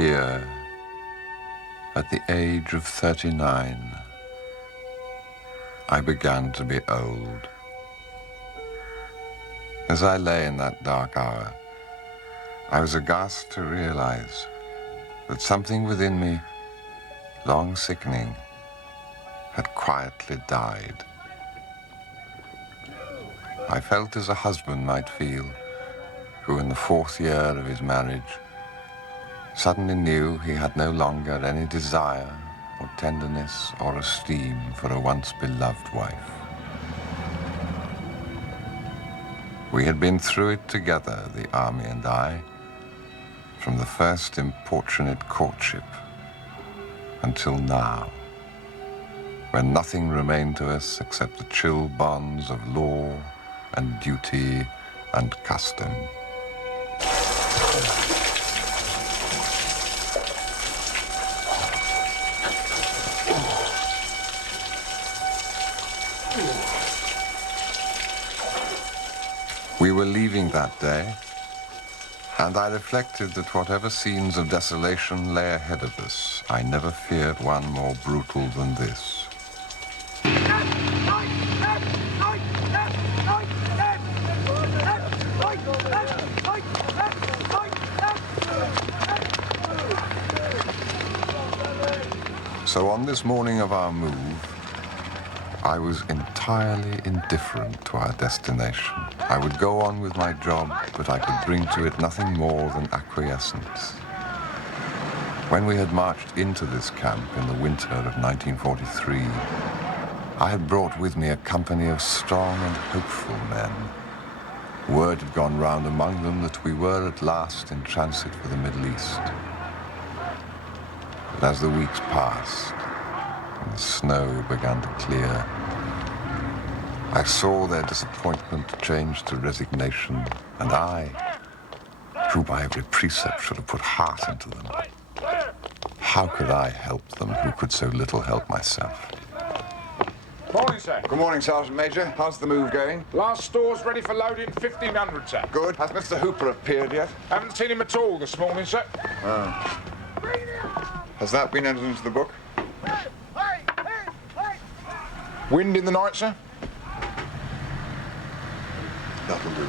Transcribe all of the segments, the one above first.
Here, at the age of 39, I began to be old. As I lay in that dark hour, I was aghast to realize that something within me, long sickening, had quietly died. I felt as a husband might feel, who in the 4th year of his marriage suddenly knew he had no longer any desire or tenderness or esteem for a once beloved wife. We had been through it together, the army and I, from the first importunate courtship until now, when nothing remained to us except the chill bonds of law and duty and custom. We were leaving that day, and I reflected that whatever scenes of desolation lay ahead of us, I never feared one more brutal than this. So on this morning of our move, I was entirely indifferent to our destination. I would go on with my job, but I could bring to it nothing more than acquiescence. When we had marched into this camp in the winter of 1943, I had brought with me a company of strong and hopeful men. Word had gone round among them that we were at last in transit for the Middle East. But as the weeks passed, and the snow began to clear, I saw their disappointment change to resignation, and I, who by every precept should have put heart into them, how could I help them who could so little help myself? Morning, sir. Good morning, Sergeant Major. How's the move going? Last store's ready for loading, 1500, sir. Good. Has Mr. Hooper appeared yet? Haven't seen him at all this morning, sir. Oh. Has that been entered into the book? Wind in the night, sir? That'll do.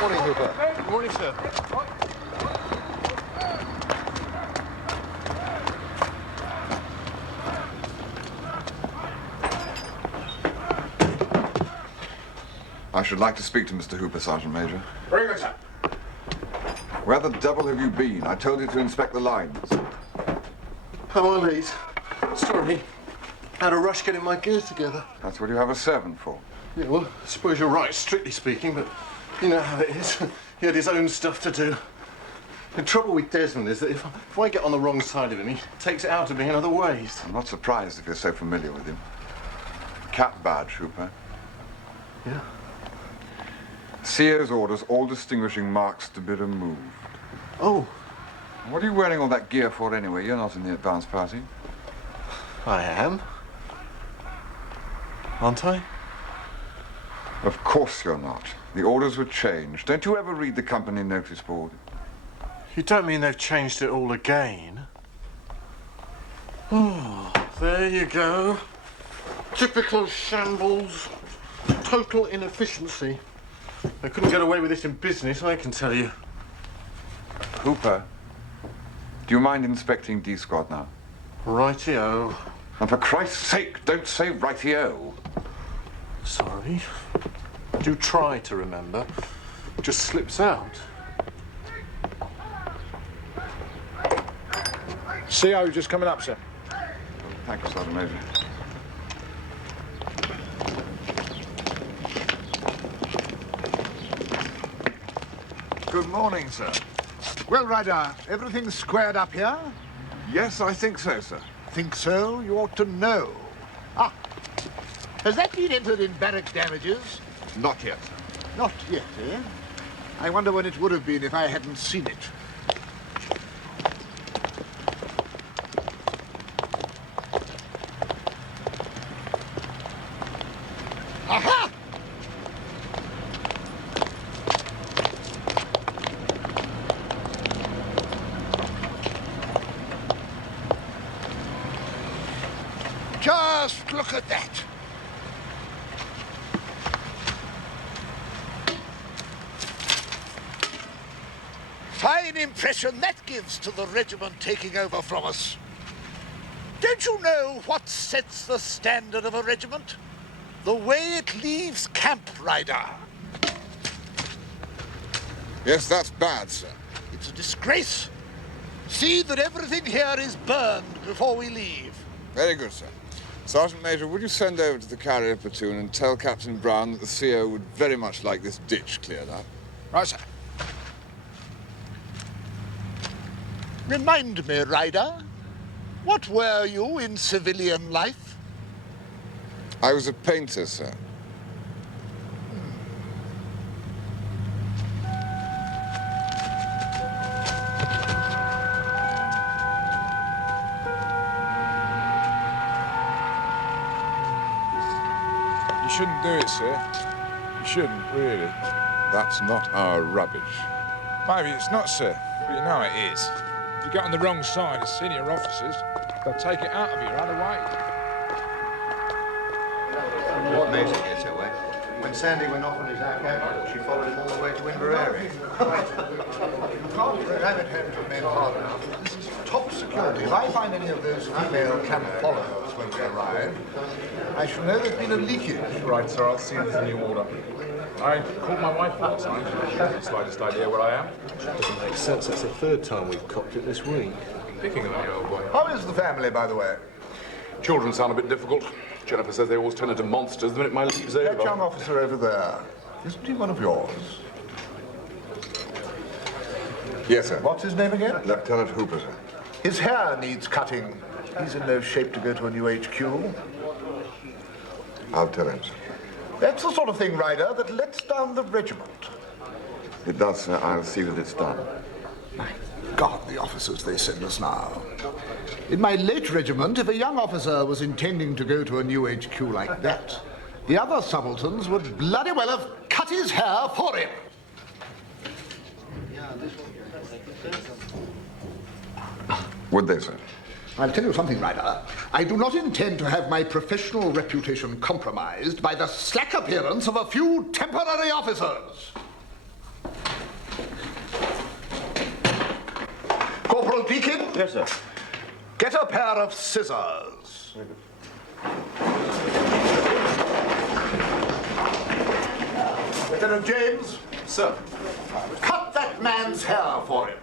Morning, Hooper. Good morning, sir. I should like to speak to Mr. Hooper, Sergeant Major. Bring it, sir. Where the devil have you been? I told you to inspect the lines. How are these? Sorry. Had a rush getting my gear together. That's what you have a servant for. Yeah, well, I suppose you're right, strictly speaking, but you know how it is. He had his own stuff to do. The trouble with Desmond is that if I get on the wrong side of him, he takes it out of me in other ways. I'm not surprised if you're so familiar with him. Cap badge, Hooper. Yeah? CO's orders, all distinguishing marks to be removed. Oh, What are you wearing all that gear for anyway? You're not in the advance party. I am. Aren't I? Of course you're not. The orders were changed. Don't you ever read the company notice board? You don't mean they've changed it all again? Oh, there you go. Typical shambles. Total inefficiency. They couldn't get away with this in business, I can tell you. Hooper, do you mind inspecting D Squad now? Righty-o. And for Christ's sake, don't say righty-o. Sorry. Do try to remember. Just slips out. CO just coming up, sir. Thank you, Sergeant Major. Good morning, sir. Well, Ryder, everything squared up here? Yes, I think so, sir. Think so? You ought to know. Ah, has that been entered in barrack damages? Not yet. Not yet, eh? I wonder when it would have been if I hadn't seen it. Just look at that. Fine impression that gives to the regiment taking over from us. Don't you know what sets the standard of a regiment? The way it leaves camp, Ryder. Yes, that's bad, sir. It's a disgrace. See that everything here is burned before we leave. Very good, sir. Sergeant Major, would you send over to the carrier platoon and tell Captain Brown that the CO would very much like this ditch cleared up? Right, sir. Remind me, Ryder, what were you in civilian life? I was a painter, sir. You shouldn't do it, sir. You shouldn't, really. That's not our rubbish. Maybe it's not, sir, but you know it is. If you get on the wrong side as senior officers, they'll take it out of you right away. What made her get away? When Sandy went off on his outcast, she followed him all the way to Inverary. You can't ram it home to men hard enough. This is top security. If I find any of those female camp followers when we arrive, I shall know there's been a leakage. Right, sir, I'll see there's a new order. I called my wife last night. She hasn't the slightest idea where I am. Doesn't make sense. That's the third time we've copped it this week. Picking on you, old boy. How is the family, by the way? Children sound a bit difficult. Jennifer says they always turn into monsters the minute my leave's over. That young officer over there, isn't he one of yours? Yes, sir. What's his name again? Lieutenant Hooper, sir. His hair needs cutting. He's in no shape to go to a new HQ. I'll tell him, sir. That's the sort of thing, Ryder, that lets down the regiment. It does, sir. I'll see that it's done. My God, the officers they send us now. In my late regiment, if a young officer was intending to go to a new HQ like that, the other subalterns would bloody well have cut his hair for him. Would they, sir? I'll tell you something, Ryder. I do not intend to have my professional reputation compromised by the slack appearance of a few temporary officers. Corporal Deakin? Yes, sir. Get a pair of scissors. Lieutenant James? Sir. Cut that man's hair for him.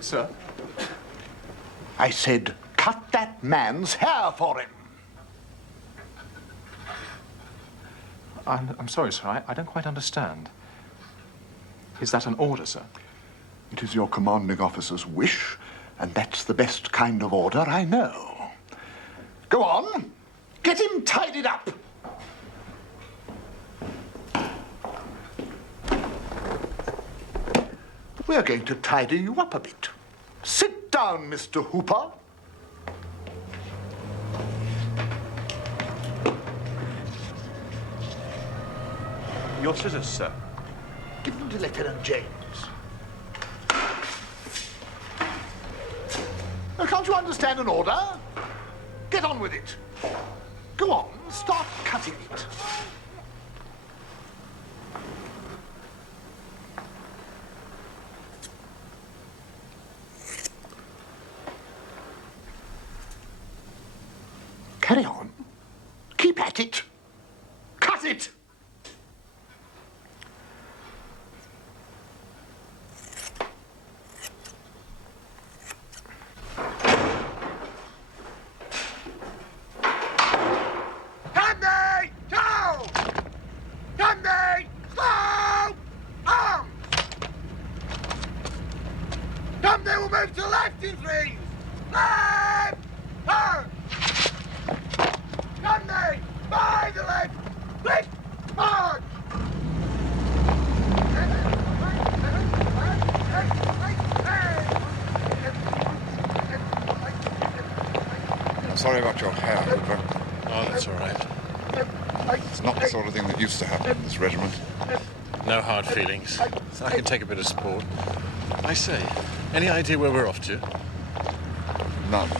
Sir? I said, cut that man's hair for him. I'm sorry, sir. I don't quite understand. Is that an order, sir? It is your commanding officer's wish, and that's the best kind of order I know. Go on. Get him tidied up. We're going to tidy you up a bit. Sit down, Mr. Hooper. Your scissors, sir. Give them to Lieutenant James. Now, can't you understand an order? Get on with it. Go on, start cutting it. Carry on. Keep at it. Cut it! Sorry about your hair, Hooper. Oh, that's all right. It's not the sort of thing that used to happen in this regiment. No hard feelings. I can take a bit of support. I say, any idea where we're off to? None.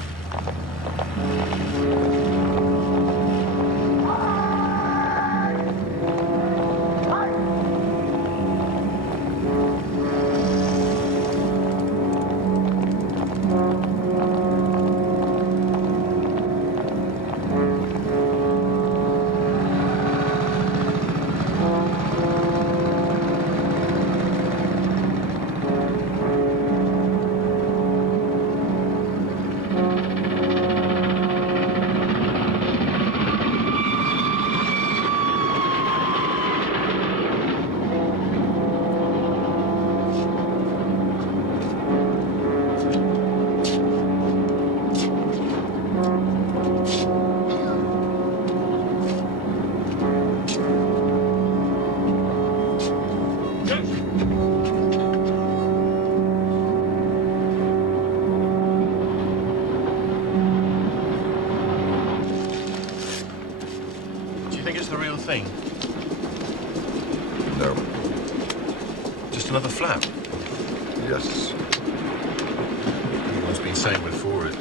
thing? No. Just another flap? Yes. Everyone's been saying we're for it.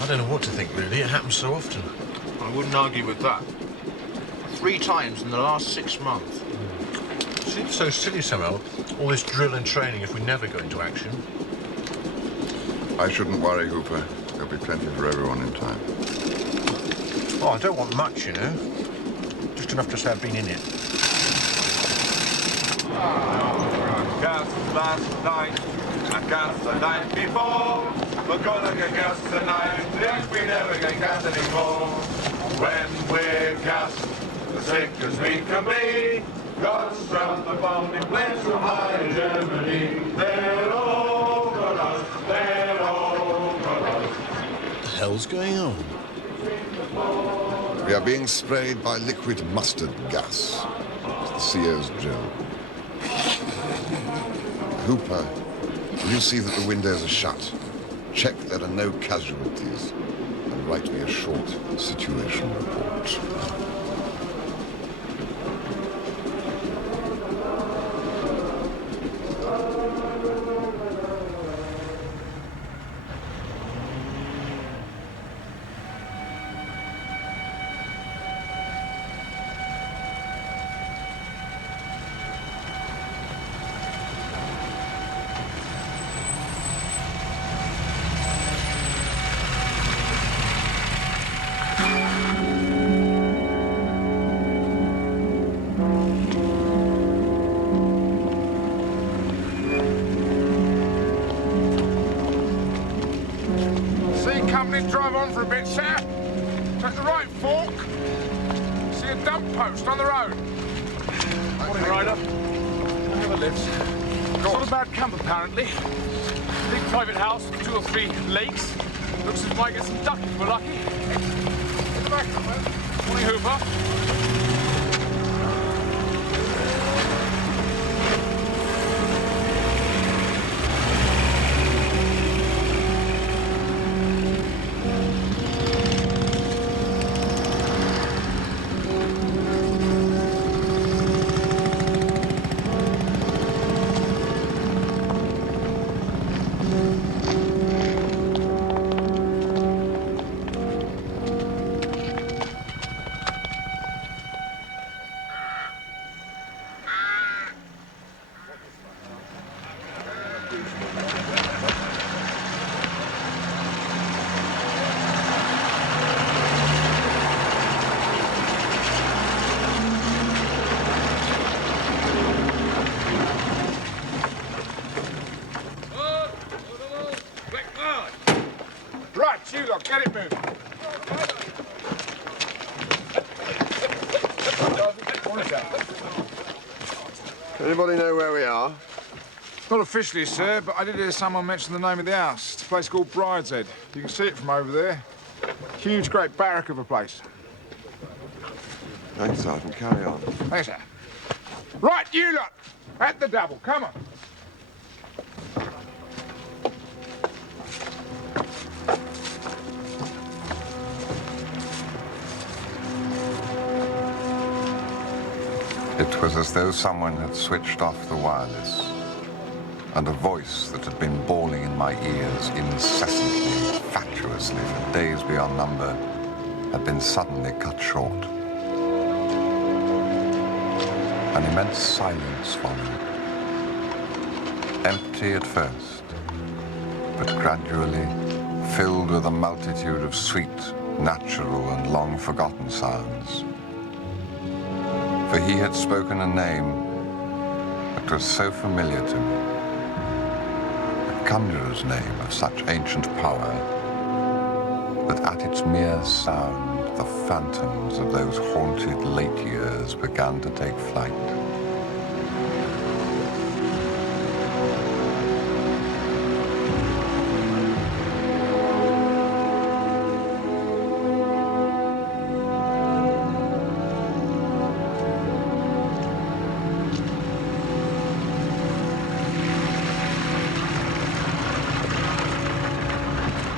I don't know what to think, really. It happens so often. I wouldn't argue with that. 3 times in the last 6 months. It seems so silly somehow, all this drill and training if we never go into action. I shouldn't worry, Hooper. There'll be plenty for everyone in time. Oh, I don't want much, you know. Just enough to say I've been in it. Gas last night, and gas the night before. We're gonna get gas tonight, if we never get gas anymore. When we're gassed, as sick as we can be, God's round the bombing planes from high Germany. They're over us, they're over us. What the hell's going on? We are being sprayed by liquid mustard gas. It's the CO's drill. Hooper, will you see that the windows are shut? Check there are no casualties. And write me a short situation report. Drive on for a bit, sir. Take the right fork. See a dump post on the road. Morning, Ryder. I have a lift. It's not a bad camp, apparently. Big private house with 2 or 3 lakes. Looks as if we might get some duck if we're lucky. In the back, man. Morning, Hooper. Get it moving. Anybody know where we are? Not officially, sir, but I did hear someone mention the name of the house. It's a place called Brideshead. You can see it from over there. Huge, great barrack of a place. Thanks, Sergeant. Carry on. Thanks, sir. Right, you lot. At the double. Come on. It was as though someone had switched off the wireless, and a voice that had been bawling in my ears incessantly, fatuously, for days beyond number, had been suddenly cut short. An immense silence followed, empty at first, but gradually filled with a multitude of sweet, natural, and long-forgotten sounds. For he had spoken a name that was so familiar to me, a conjurer's name of such ancient power, that at its mere sound the phantoms of those haunted late years began to take flight.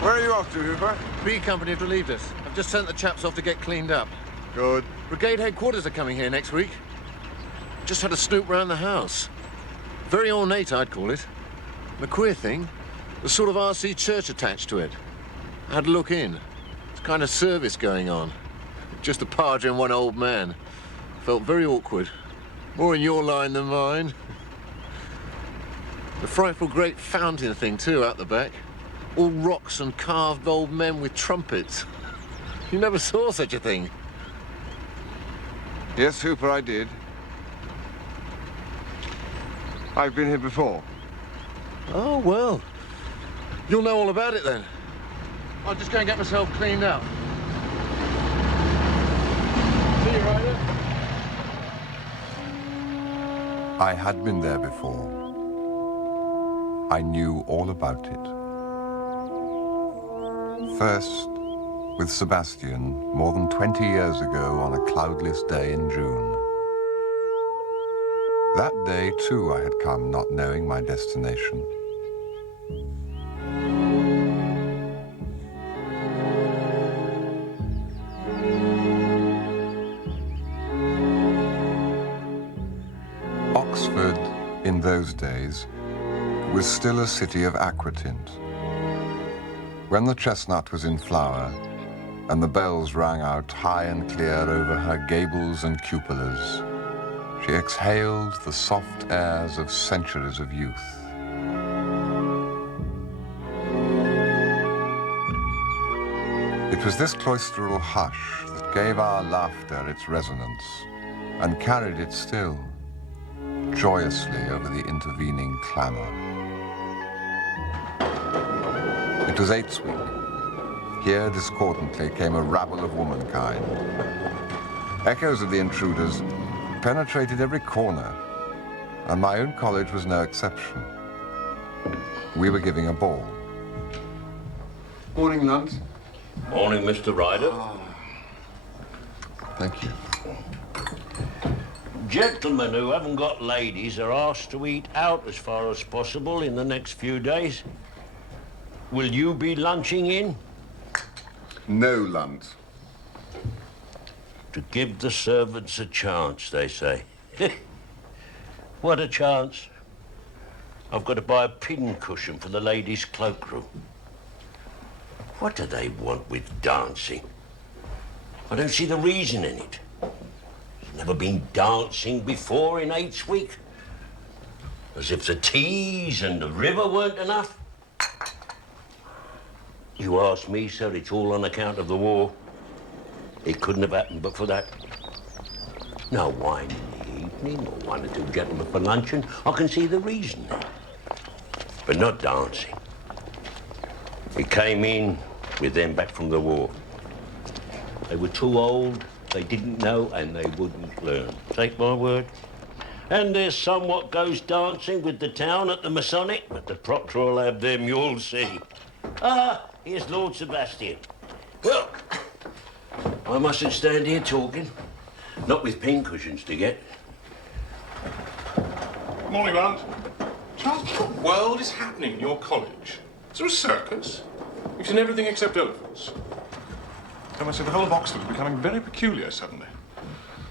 Where are you off to, Hooper? B Company have relieved us. I've just sent the chaps off to get cleaned up. Good. Brigade headquarters are coming here next week. Just had a snoop round the house. Very ornate, I'd call it. The queer thing, the sort of RC church attached to it. I had a look in. It's kind of service going on. Just a padre and one old man. Felt very awkward. More in your line than mine. The frightful great fountain thing, too, out the back. All rocks and carved old men with trumpets. You never saw such a thing. Yes, Hooper, I did. I've been here before. Oh, well. You'll know all about it, then. I'll just go and get myself cleaned up. See you, Ryder. I had been there before. I knew all about it. First, with Sebastian, more than 20 years ago on a cloudless day in June. That day, too, I had come, not knowing my destination. Oxford, in those days, was still a city of aquatint. When the chestnut was in flower, and the bells rang out high and clear over her gables and cupolas, she exhaled the soft airs of centuries of youth. It was this cloistral hush that gave our laughter its resonance and carried it still, joyously over the intervening clamor. It was Eights Week. Here, discordantly, came a rabble of womankind. Echoes of the intruders penetrated every corner, and my own college was no exception. We were giving a ball. Morning, Lunt. Morning, Mr. Ryder. Thank you. Gentlemen who haven't got ladies are asked to eat out as far as possible in the next few days. Will you be lunching in? No, Lunt. To give the servants a chance, they say. What a chance. I've got to buy a pincushion for the ladies' cloakroom. What do they want with dancing? I don't see the reason in it. There's never been dancing before in Eights Week. As if the teas and the river weren't enough. You ask me, sir, it's all on account of the war. It couldn't have happened but for that. No wine in the evening, or one or two gentlemen for luncheon. I can see the reason there. But not dancing. We came in with them back from the war. They were too old, they didn't know, and they wouldn't learn. Take my word. And there's some what goes dancing with the town at the Masonic, but the proctor will have them, you'll see. Ah, here's Lord Sebastian. Well, I mustn't stand here talking. Not with pincushions to get. Morning, Grant. Charles, what the world is happening in your college? Is there a circus? We've seen everything except elephants. I must say, the whole of Oxford is becoming very peculiar suddenly.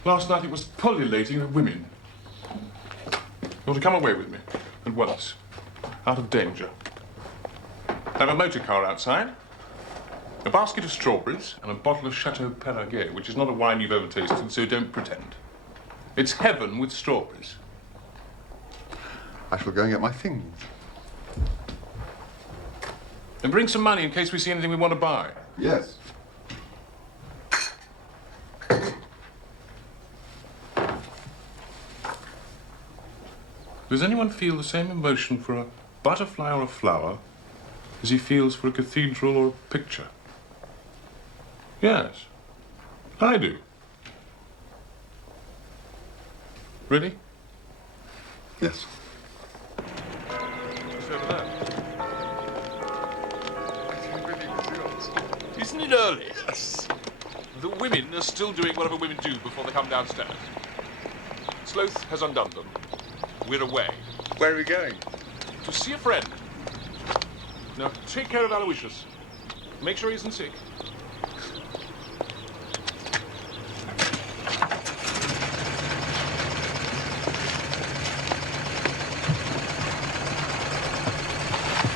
Last night it was pullulating with women. You're to come away with me, at once, out of danger. I have a motor car outside, a basket of strawberries, and a bottle of Chateau Perraguet, which is not a wine you've ever tasted, so don't pretend. It's heaven with strawberries. I shall go and get my things. And bring some money in case we see anything we want to buy. Yes. Does anyone feel the same emotion for a butterfly or a flower as he feels for a cathedral or a picture? Yes, I do. Really? Yes. What's over there? Isn't it early? Yes. The women are still doing whatever women do before they come downstairs. Sloth has undone them. We're away. Where are we going? To see a friend. Now, take care of Aloysius. Make sure he isn't sick.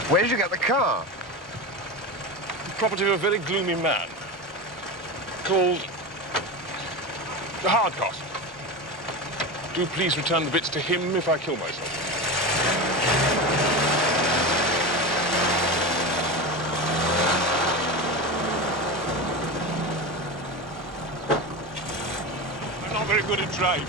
Where did you get the car? The property of a very gloomy man called the Hardcastle. Do please return the bits to him if I kill myself. I'm not very good at driving.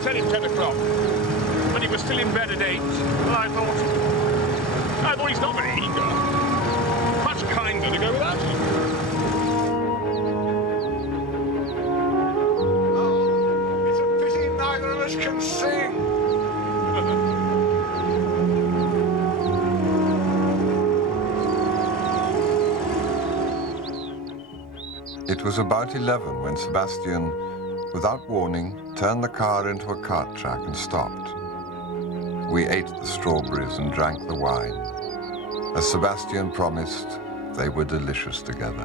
Said him 10 o'clock. When he was still in bed at 8, well, I thought he's not very eager. Much kinder to go without him. Oh, it's a pity neither of us can sing. It was about 11 when Sebastian, without warning, turned the car into a cart track and stopped. We ate the strawberries and drank the wine. As Sebastian promised, they were delicious together.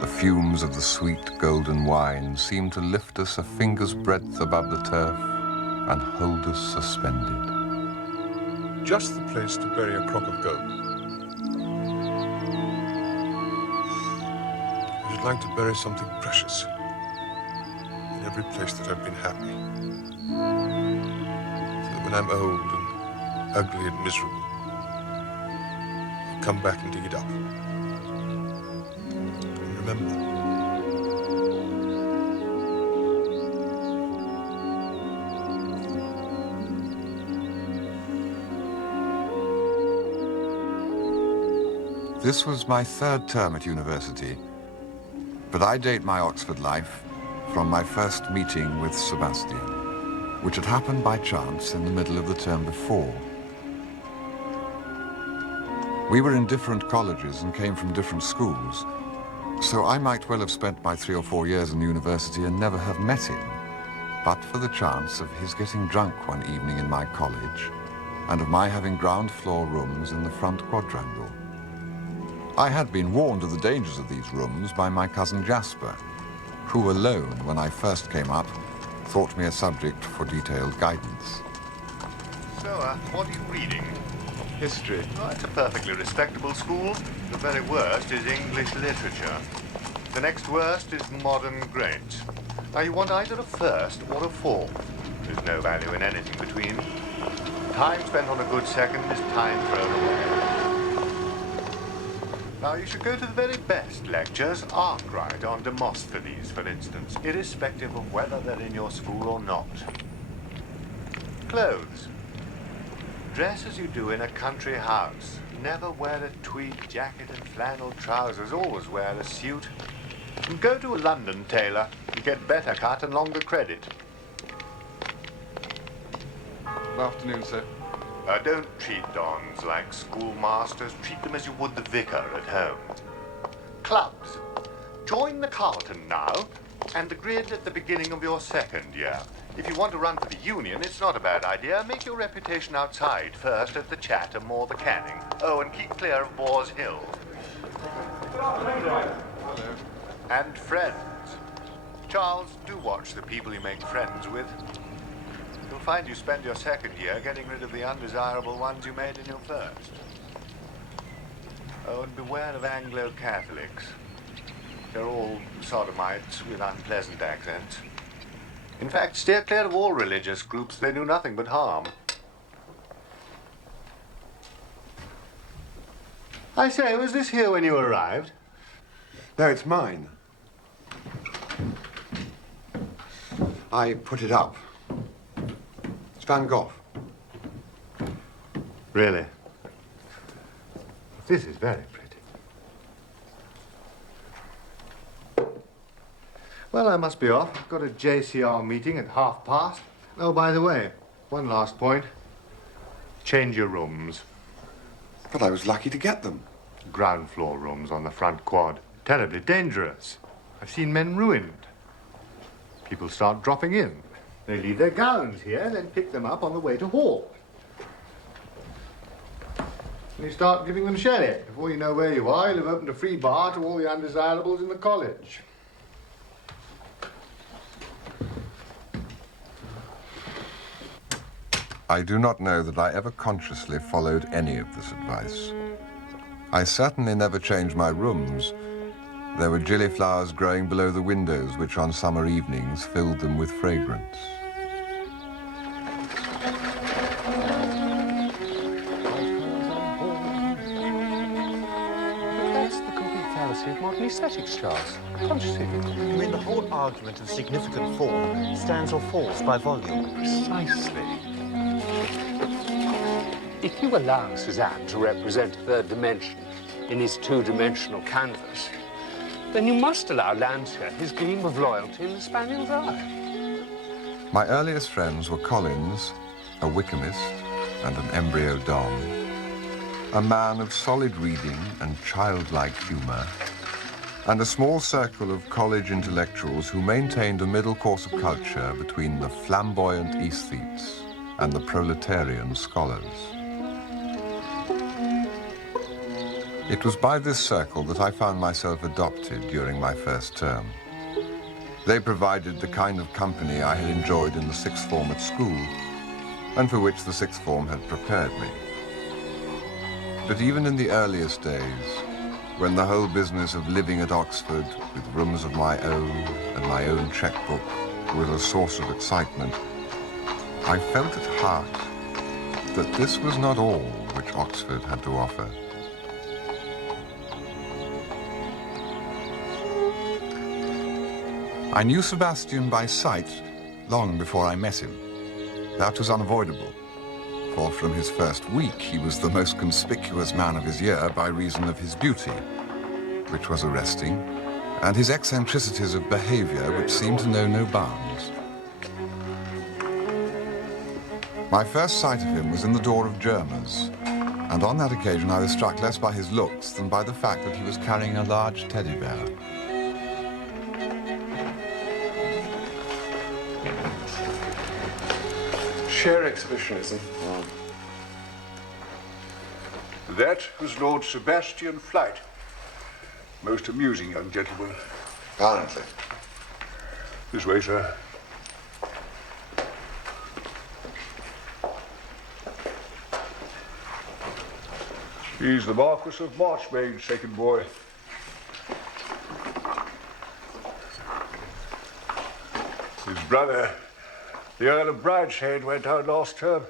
The fumes of the sweet golden wine seemed to lift us a finger's breadth above the turf and hold us suspended. Just the place to bury a crock of gold. I'd like to bury something precious. Every place that I've been happy. So that when I'm old and ugly and miserable, I'll come back and dig it up. And remember. This was my third term at university, but I date my Oxford life from my first meeting with Sebastian, which had happened by chance in the middle of the term before. We were in different colleges and came from different schools, so I might well have spent my 3 or 4 years in university and never have met him, but for the chance of his getting drunk one evening in my college and of my having ground floor rooms in the front quadrangle. I had been warned of the dangers of these rooms by my cousin Jasper, who alone, when I first came up, thought me a subject for detailed guidance. So, what are you reading? History. Oh, it's a perfectly respectable school. The very worst is English literature. The next worst is modern great. Now, you want either a first or a fourth. There's no value in anything between. Time spent on a good second is time thrown away. Now, you should go to the very best lectures, Arkwright on Demosthenes, for instance, irrespective of whether they're in your school or not. Clothes. Dress as you do in a country house. Never wear a tweed jacket and flannel trousers. Always wear a suit. And go to a London tailor. You get better cut and longer credit. Good afternoon, sir. Don't treat dons like schoolmasters. Treat them as you would the vicar at home. Clubs. Join the Carlton now, and the grid at the beginning of your second year. If you want to run for the Union, it's not a bad idea. Make your reputation outside first at the Chatham or the Canning. Oh, and keep clear of Boars Hill. Hello. And friends. Charles, do watch the people you make friends with. You'll find you spend your second year getting rid of the undesirable ones you made in your first. Oh, and beware of Anglo-Catholics. They're all sodomites with unpleasant accents. In fact, steer clear of all religious groups. They do nothing but harm. I say, was this here when you arrived? No, it's mine. I put it up. It's Van Gogh. Really? This is very pretty. Well, I must be off. I've got a JCR meeting at past. Oh, by the way, one last point. Change your rooms. But I was lucky to get them. Ground floor rooms on the front quad. Terribly dangerous. I've seen men ruined. People start dropping in. They leave their gowns here, then pick them up on the way to hall. And you start giving them sherry. Before you know where you are, you'll have opened a free bar to all the undesirables in the college. I do not know that I ever consciously followed any of this advice. I certainly never changed my rooms. There were gillyflowers growing below the windows, which on summer evenings filled them with fragrance. That's the complete fallacy of modern aesthetics, Charles. Can't you see? You mean the whole argument of significant form stands or falls by volume? Precisely. If you allow Cézanne to represent a third dimension in his two-dimensional canvas, then you must allow Landseer his gleam of loyalty in the Spaniel's eye. My earliest friends were Collins, a Wickhamist and an embryo Don, a man of solid reading and childlike humor, and a small circle of college intellectuals who maintained a middle course of culture between the flamboyant aesthetes and the proletarian scholars. It was by this circle that I found myself adopted during my first term. They provided the kind of company I had enjoyed in the sixth form at school, and for which the sixth form had prepared me. But even in the earliest days, when the whole business of living at Oxford with rooms of my own and my own checkbook was a source of excitement, I felt at heart that this was not all which Oxford had to offer. I knew Sebastian by sight long before I met him. That was unavoidable, for from his first week he was the most conspicuous man of his year by reason of his beauty, which was arresting, and his eccentricities of behavior which seemed to know no bounds. My first sight of him was in the door of Germa's, and on that occasion I was struck less by his looks than by the fact that he was carrying a large teddy bear. Sheer exhibitionism. That was Lord Sebastian Flight. Most amusing young gentleman. Apparently. This way, sir. He's the Marquis of Marchmain's second boy. His brother, the Earl of Brideshead, went out last term.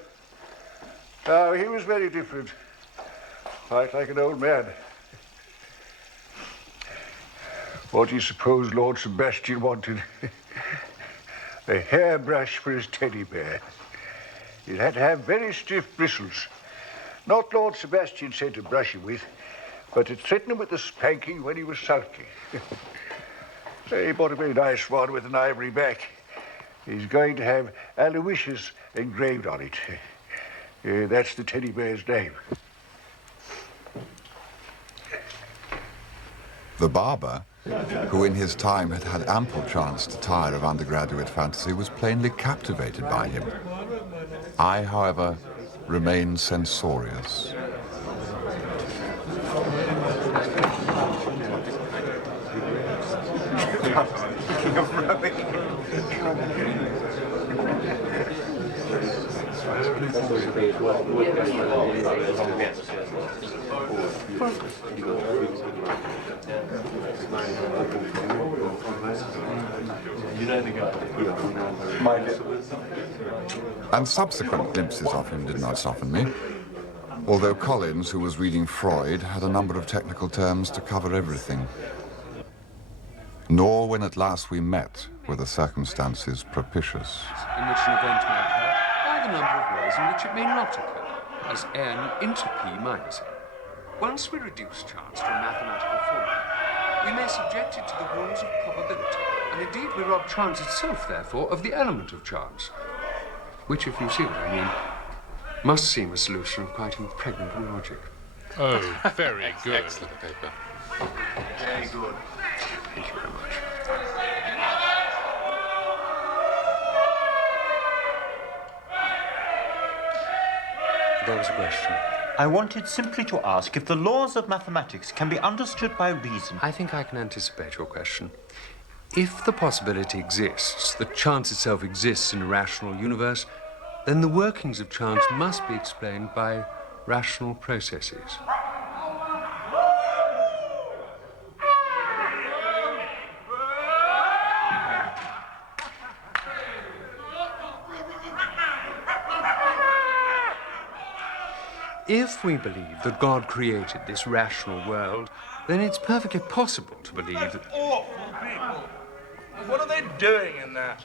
Now, he was very different. Quite like an old man. What do you suppose Lord Sebastian wanted? A hairbrush for his teddy bear. It had to have very stiff bristles. Not Lord Sebastian said to brush him with, but to threaten him with a spanking when he was sulky. He bought a very nice one with an ivory back. He's going to have Aloysius engraved on it. That's the teddy bear's name. The barber, who in his time had had ample chance to tire of undergraduate fantasy, was plainly captivated by him. I, however, remained censorious. And subsequent glimpses of him did not soften me, although Collins, who was reading Freud, had a number of technical terms to cover everything. Nor when at last we met were the circumstances propitious. In which an event may occur, by the number of ways in which it may not occur, as n into p minus n. Once we reduce chance to a mathematical formula, we may subject it to the rules of probability, and indeed we rob chance itself, therefore, of the element of chance, which, if you see what I mean, must seem a solution of quite impregnable logic. Oh, very good. Excellent paper. Very good. Thank you very much. was a question? I wanted simply to ask if the laws of mathematics can be understood by reason. I think I can anticipate your question. If the possibility exists that chance itself exists in a rational universe, then the workings of chance must be explained by rational processes. If we believe that God created this rational world, then it's perfectly possible to believe that... Awful people. What are they doing in there?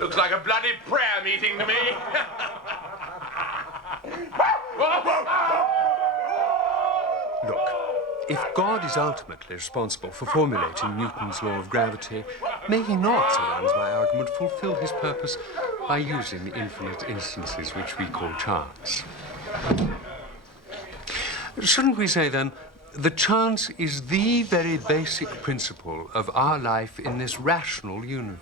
Looks like a bloody prayer meeting to me. Look, if God is ultimately responsible for formulating Newton's law of gravity, may he not, so runs my argument, fulfill his purpose by using the infinite instances which we call chance? Shouldn't we say, then, that chance is the very basic principle of our life in this rational universe?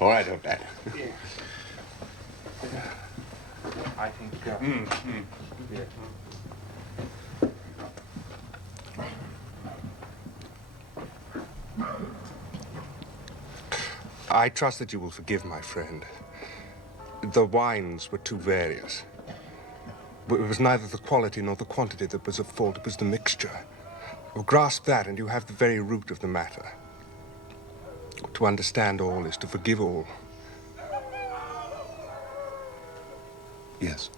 All right, hope that. I think... Yeah. I trust that you will forgive my friend. The wines were too various. But it was neither the quality nor the quantity that was at fault, it was the mixture. Well, grasp that and you have the very root of the matter. To understand all is to forgive all. Yes.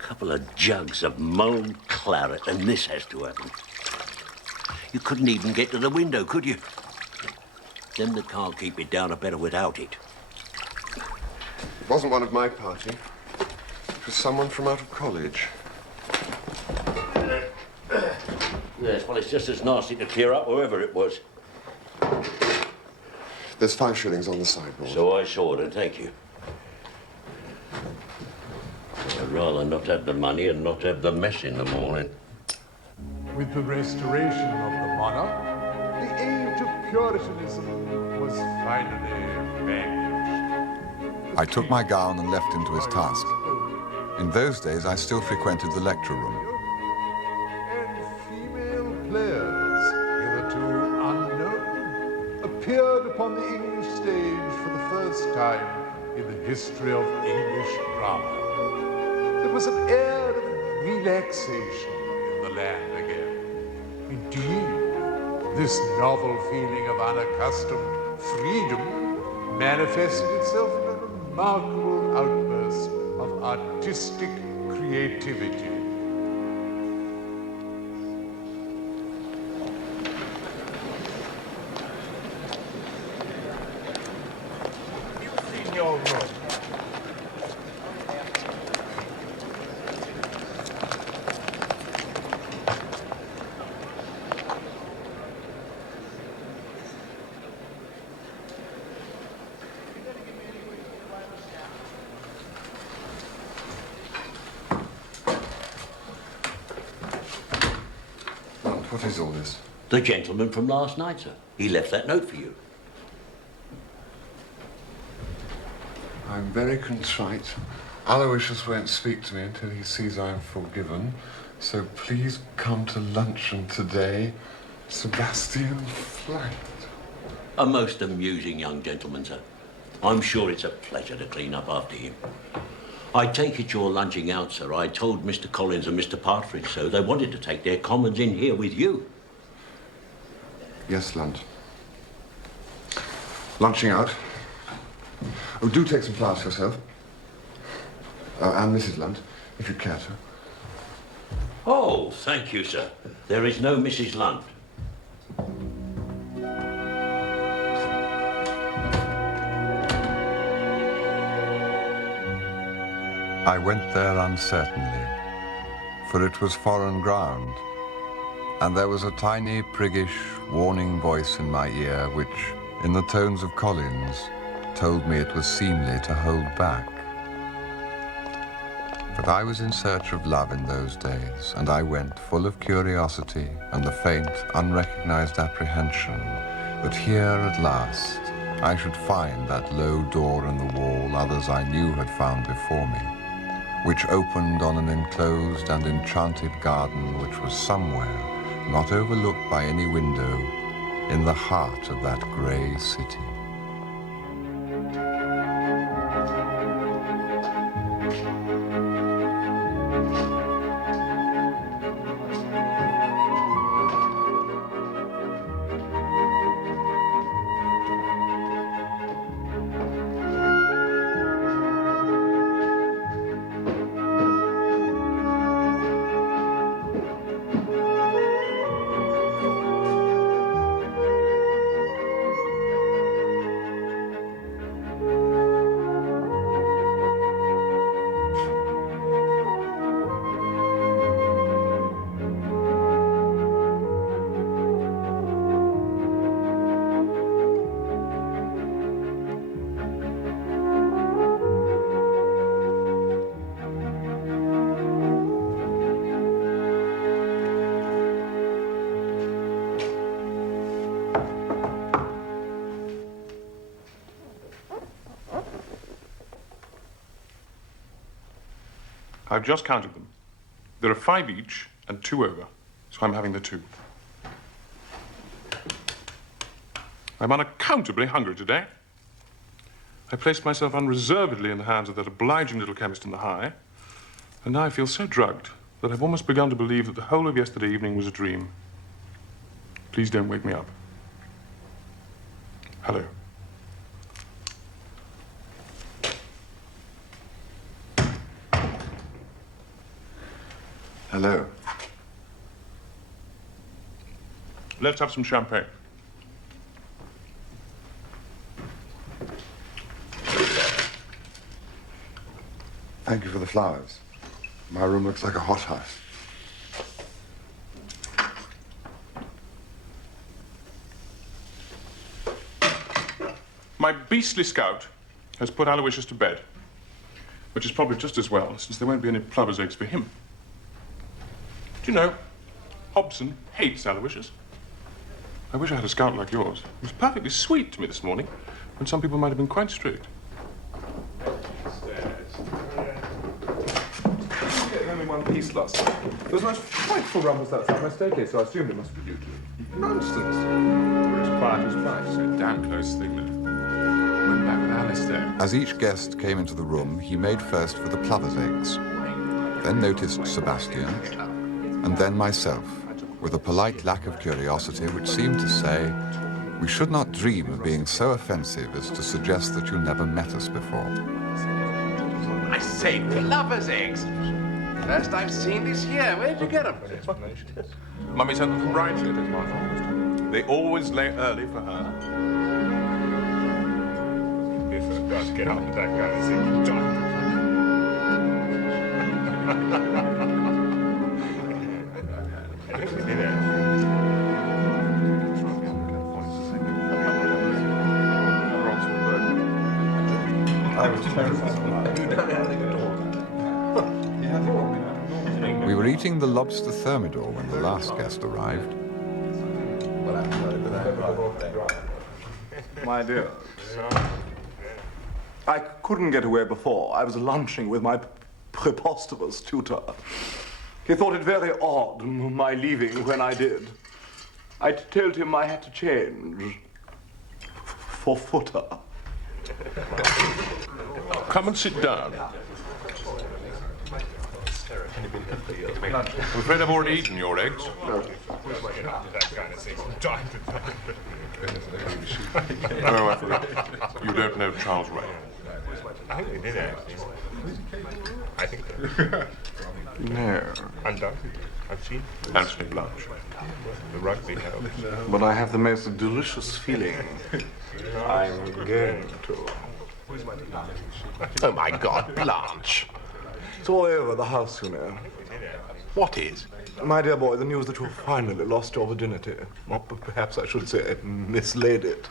Couple of jugs of mulled claret, and this has to happen. You couldn't even get to the window, could you? Them that can't keep it down are better without it. It wasn't one of my party. It was someone from out of college. Yes, well, it's just as nasty to tear up whoever it was. There's 5 shillings on the sideboard. So I saw it, and thank you. I'd rather not have the money and not have the mess in the morning. With the restoration of the monarch, the age of Puritanism was finally vanquished. I took my gown and left him to his task. In those days, I still frequented the lecture room. And female players, hitherto unknown, appeared upon the English stage for the first time in the history of English drama. There was an air of relaxation in the land again. Indeed, this novel feeling of unaccustomed freedom manifested itself in a remarkable outburst of artistic creativity. You've seen your room. What is all this? The gentleman from last night, sir. He left that note for you. I'm very contrite. Aloysius won't speak to me until he sees I'm forgiven. So please come to luncheon today. Sebastian Flight. A most amusing young gentleman, sir. I'm sure it's a pleasure to clean up after him. I take it you're lunching out, sir. I told Mr. Collins and Mr. Partridge so. They wanted to take their commons in here with you. Yes, Lund. Lunching out. Oh, do take some flowers for yourself. And Mrs. Lund, if you care to. Oh, thank you, sir. There is no Mrs. Lund. I went there uncertainly, for it was foreign ground, and there was a tiny, priggish, warning voice in my ear which, in the tones of Collins, told me it was seemly to hold back. But I was in search of love in those days, and I went full of curiosity and the faint, unrecognized apprehension that here at last I should find that low door in the wall others I knew had found before me, which opened on an enclosed and enchanted garden which was somewhere, not overlooked by any window, in the heart of that grey city. I've just counted them. There are 5 each and 2 over, so I'm having the 2. I'm unaccountably hungry today. I placed myself unreservedly in the hands of that obliging little chemist in the High, and now I feel so drugged that I've almost begun to believe that the whole of yesterday evening was a dream. Please don't wake me up. Hello. Hello. Let's have some champagne. Thank you for the flowers. My room looks like a hothouse. My beastly scout has put Aloysius to bed, which is probably just as well, since there won't be any plover's eggs for him. Do you know, Hobson hates Aloysius. I wish I had a scout like yours. He was perfectly sweet to me this morning, when some people might have been quite strict. Only one piece last night. There was nice frightful rumpus outside my staircase, so I assumed it must be you two. Nonsense. We're as quiet as mice. So damn close thing there. Went back with Alistair. As each guest came into the room, he made first for the plover's eggs, then noticed Sebastian, and then myself, with a polite lack of curiosity which seemed to say, we should not dream of being so offensive as to suggest that you never met us before. I say, plover's eggs. First I've seen this here. Where'd you get them? Mummy sent them from Brideshead. They always lay early for her. If it does get up to that kind of thing, die. I was terrified. We were eating the lobster thermidor when the last guest arrived. My dear, I couldn't get away before. I was lunching with my preposterous tutor. He thought it very odd, my leaving when I did. I told him I had to change for footer. Come and sit down. I'm afraid I've already eaten your eggs. However, you don't know Charles Ray. I think they did, actually. I think No. undoubtedly. I've seen Anthony Blanche. the rugby help. But I have the most delicious feeling I'm going to. Oh, my God, Blanche. It's all over the house, you know. What is? My dear boy, the news that you've finally lost your virginity. Or perhaps I should say mislaid it.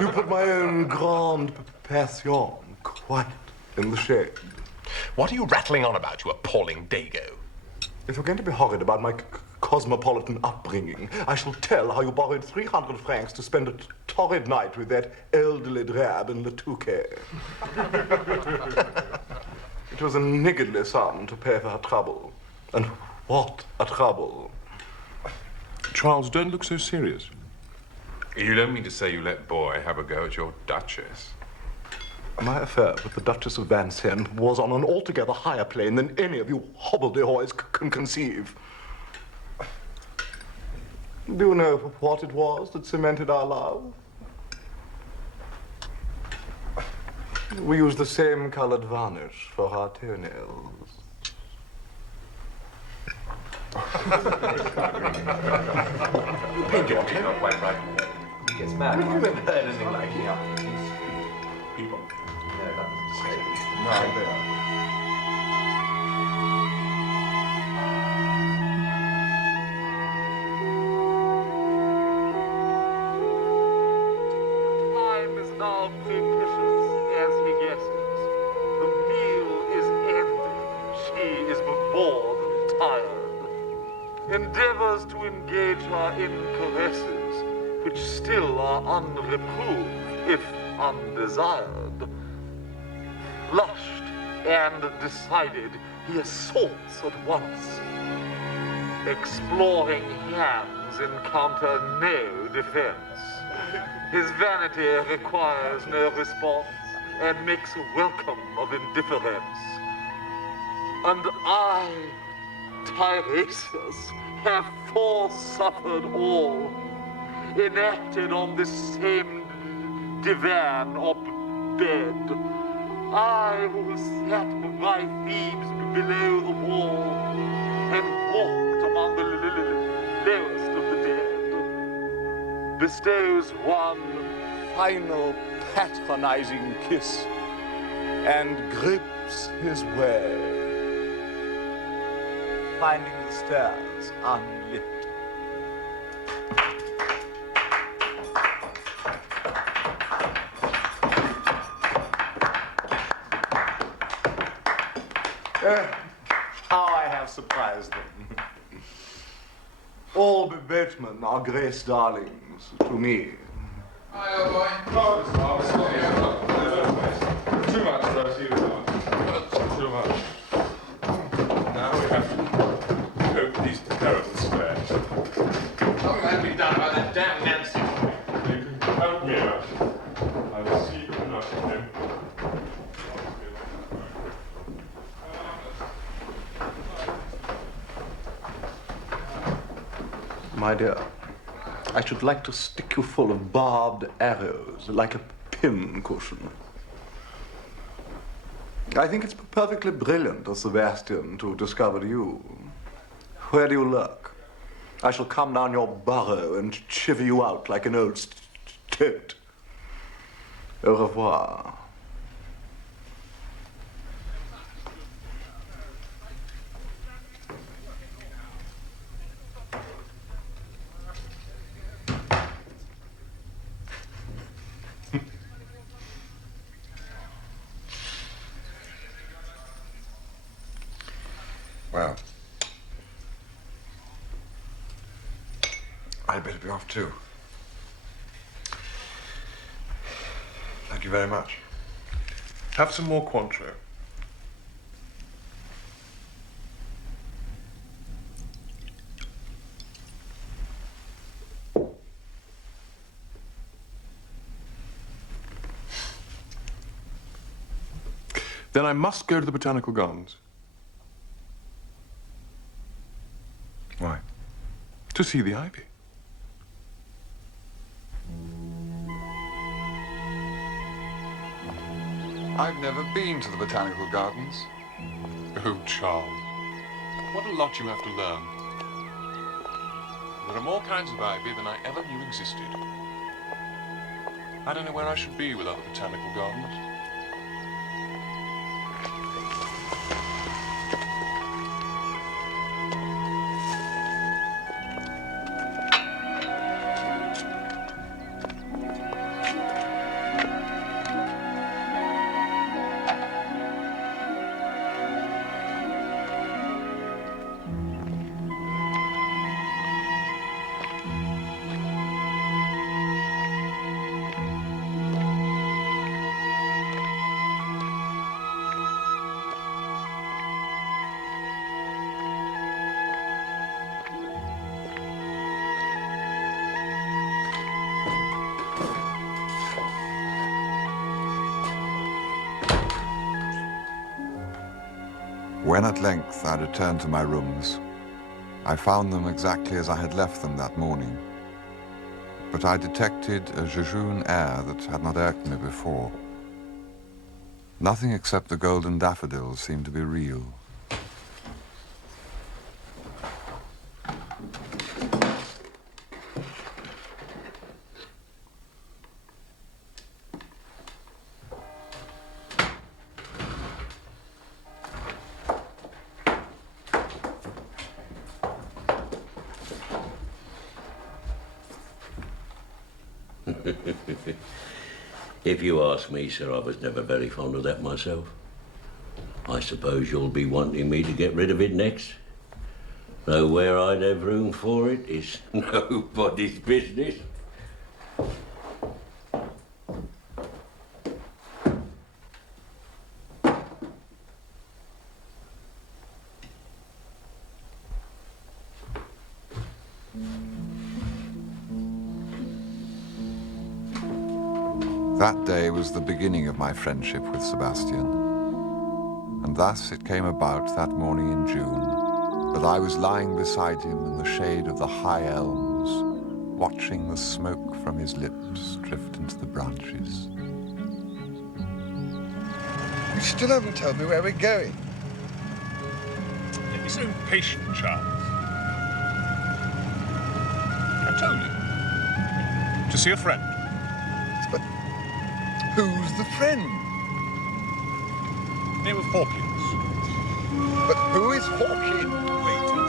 You put my own grande passion quite in the shade. What are you rattling on about, you appalling dago? If you're going to be horrid about my cosmopolitan upbringing, I shall tell how you borrowed 300 francs to spend a torrid night with that elderly drab in the Touquet. It was a niggardly sum to pay for her trouble. And what a trouble. Charles, don't look so serious. You don't mean to say you let Boy have a go at your Duchess? My affair with the Duchess of Vincennes was on an altogether higher plane than any of you hobbledehoys can conceive. Do you know what it was that cemented our love? We used the same colored varnish for our toenails. You paint your tail not quite right. He gets mad. Have you ever heard anything like him? People. No, nothing to say. No, they are. Time is now propitious as he guesses. The meal is ended. She is bored and tired. Endeavors to engage her in caresses, which still are unreproved, if undesired. Flushed and decided, he assaults at once. Exploring hands encounter no defense. His vanity requires no response and makes welcome of indifference. And I, Tiresias, have forsuffered all, enacted on this same divan or bed. I who sat by Thebes below the wall and walked among the lowest of the dead, bestows one final patronizing kiss and gropes his way, finding the stairs unlit. How I have surprised them. All boatmen are Grace darlings to me. Hi, old boy. Too much, Rosie. Too much. Now we have to open these terrible squares. Something had to be done about that damn Nancy. You can help me out. I will see enough of him. My dear, I should like to stick you full of barbed arrows, like a pin cushion. I think it's perfectly brilliant of Sebastian to discover you. Where do you lurk? I shall come down your burrow and chiver you out like an old toad. Au revoir. Well, I'd better be off too. Thank you very much. Have some more Cointreau. Then I must go to the Botanical Gardens. To see the ivy. I've never been to the botanical gardens. Oh, Charles. What a lot you have to learn. There are more kinds of ivy than I ever knew existed. I don't know where I should be without the botanical gardens. When at length I returned to my rooms, I found them exactly as I had left them that morning. But I detected a jejune air that had not irked me before. Nothing except the golden daffodils seemed to be real. If you ask me, sir, I was never very fond of that myself. I suppose you'll be wanting me to get rid of it next. Though where I'd have room for it is nobody's business. That day was the beginning of my friendship with Sebastian. And thus it came about that morning in June that I was lying beside him in the shade of the high elms, watching the smoke from his lips drift into the branches. You still haven't told me where we're going. Don't be so impatient, Charles. I told you. To see a friend. But who's the friend? Name of Hawkins. But who is Hawkins? Wait and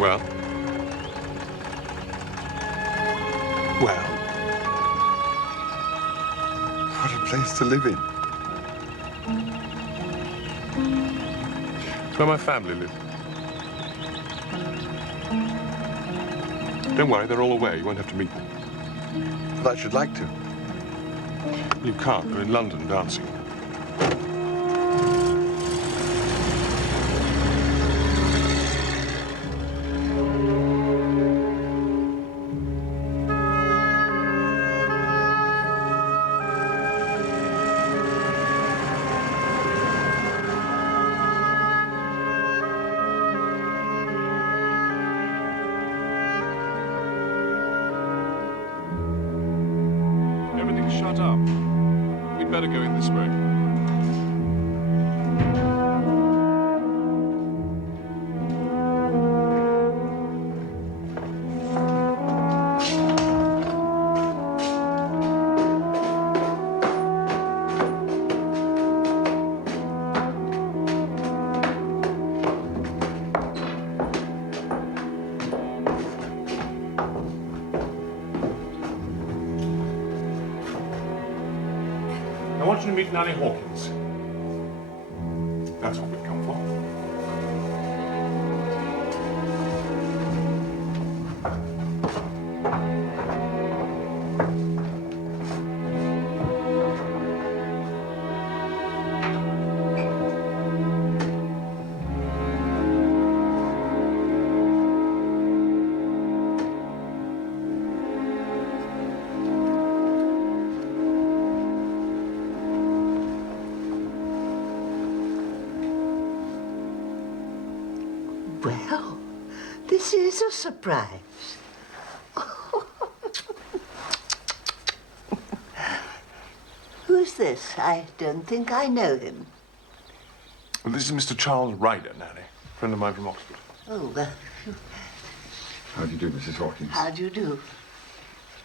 Well? Well? What a place to live in. It's where my family live. Don't worry, they're all away. You won't have to meet them. But I should like to. You can't. They're in London dancing. Everything's shut up. We'd better go in this way. I want you to meet Nanny Hawkins. That's what we've come for. Well, this is a surprise. Who's this? I don't think I know him. Well, this is Mr. Charles Ryder, Nanny. Friend of mine from Oxford. Oh, How do you do, Mrs. Hawkins? how do you do?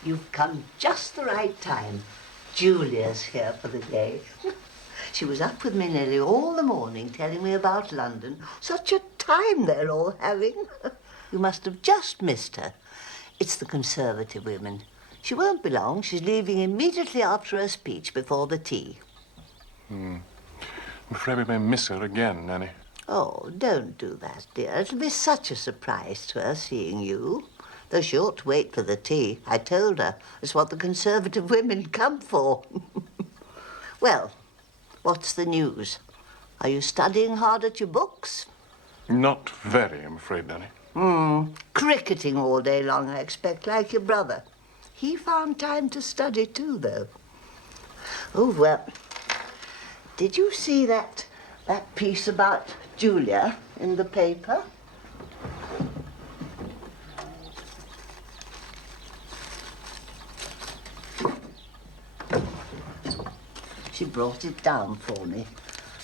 You've come just the right time. Julia's here for the day. She was up with me nearly all the morning telling me about London. Such a time they're all having. You must have just missed her. It's the Conservative women. She won't be long. She's leaving immediately after her speech before the tea. I'm afraid we may miss her again, Nanny. Oh, don't do that, dear. It'll be such a surprise to her seeing you. Though she ought to wait for the tea. I told her. It's what the Conservative women come for. Well, what's the news? Are you studying hard at your books? Not very, I'm afraid, Nanny. Cricketing all day long, I expect, like your brother. He found time to study too, though. Oh, well, did you see that piece about Julia in the paper? She brought it down for me.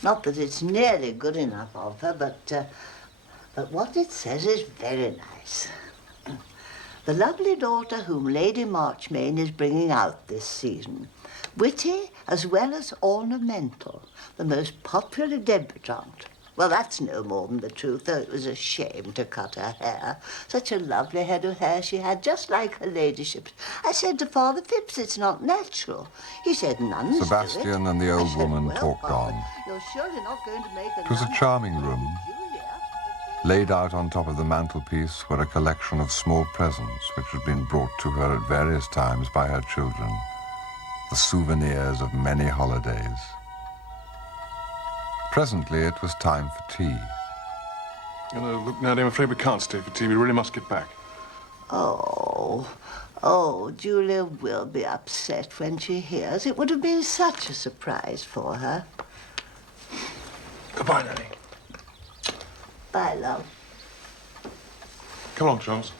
Not that it's nearly good enough of her, but what it says is very nice. The lovely daughter whom Lady Marchmain is bringing out this season. Witty as well as ornamental. The most popular debutante. Well, that's no more than the truth, though it was a shame to cut her hair. Such a lovely head of hair she had, just like her ladyship's. I said to Father Phipps, it's not natural. He said, nuns do it. Sebastian and the old I said, woman well, talked Father, on. you're surely not going to make a It was a nun charming of room. Julia. Laid out on top of the mantelpiece were a collection of small presents which had been brought to her at various times by her children, the souvenirs of many holidays. Presently, it was time for tea. Look, Nanny, I'm afraid we can't stay for tea. We really must get back. Oh, Julia will be upset when she hears. It would have been such a surprise for her. Goodbye, Nanny. Bye, love. Come along, Charles.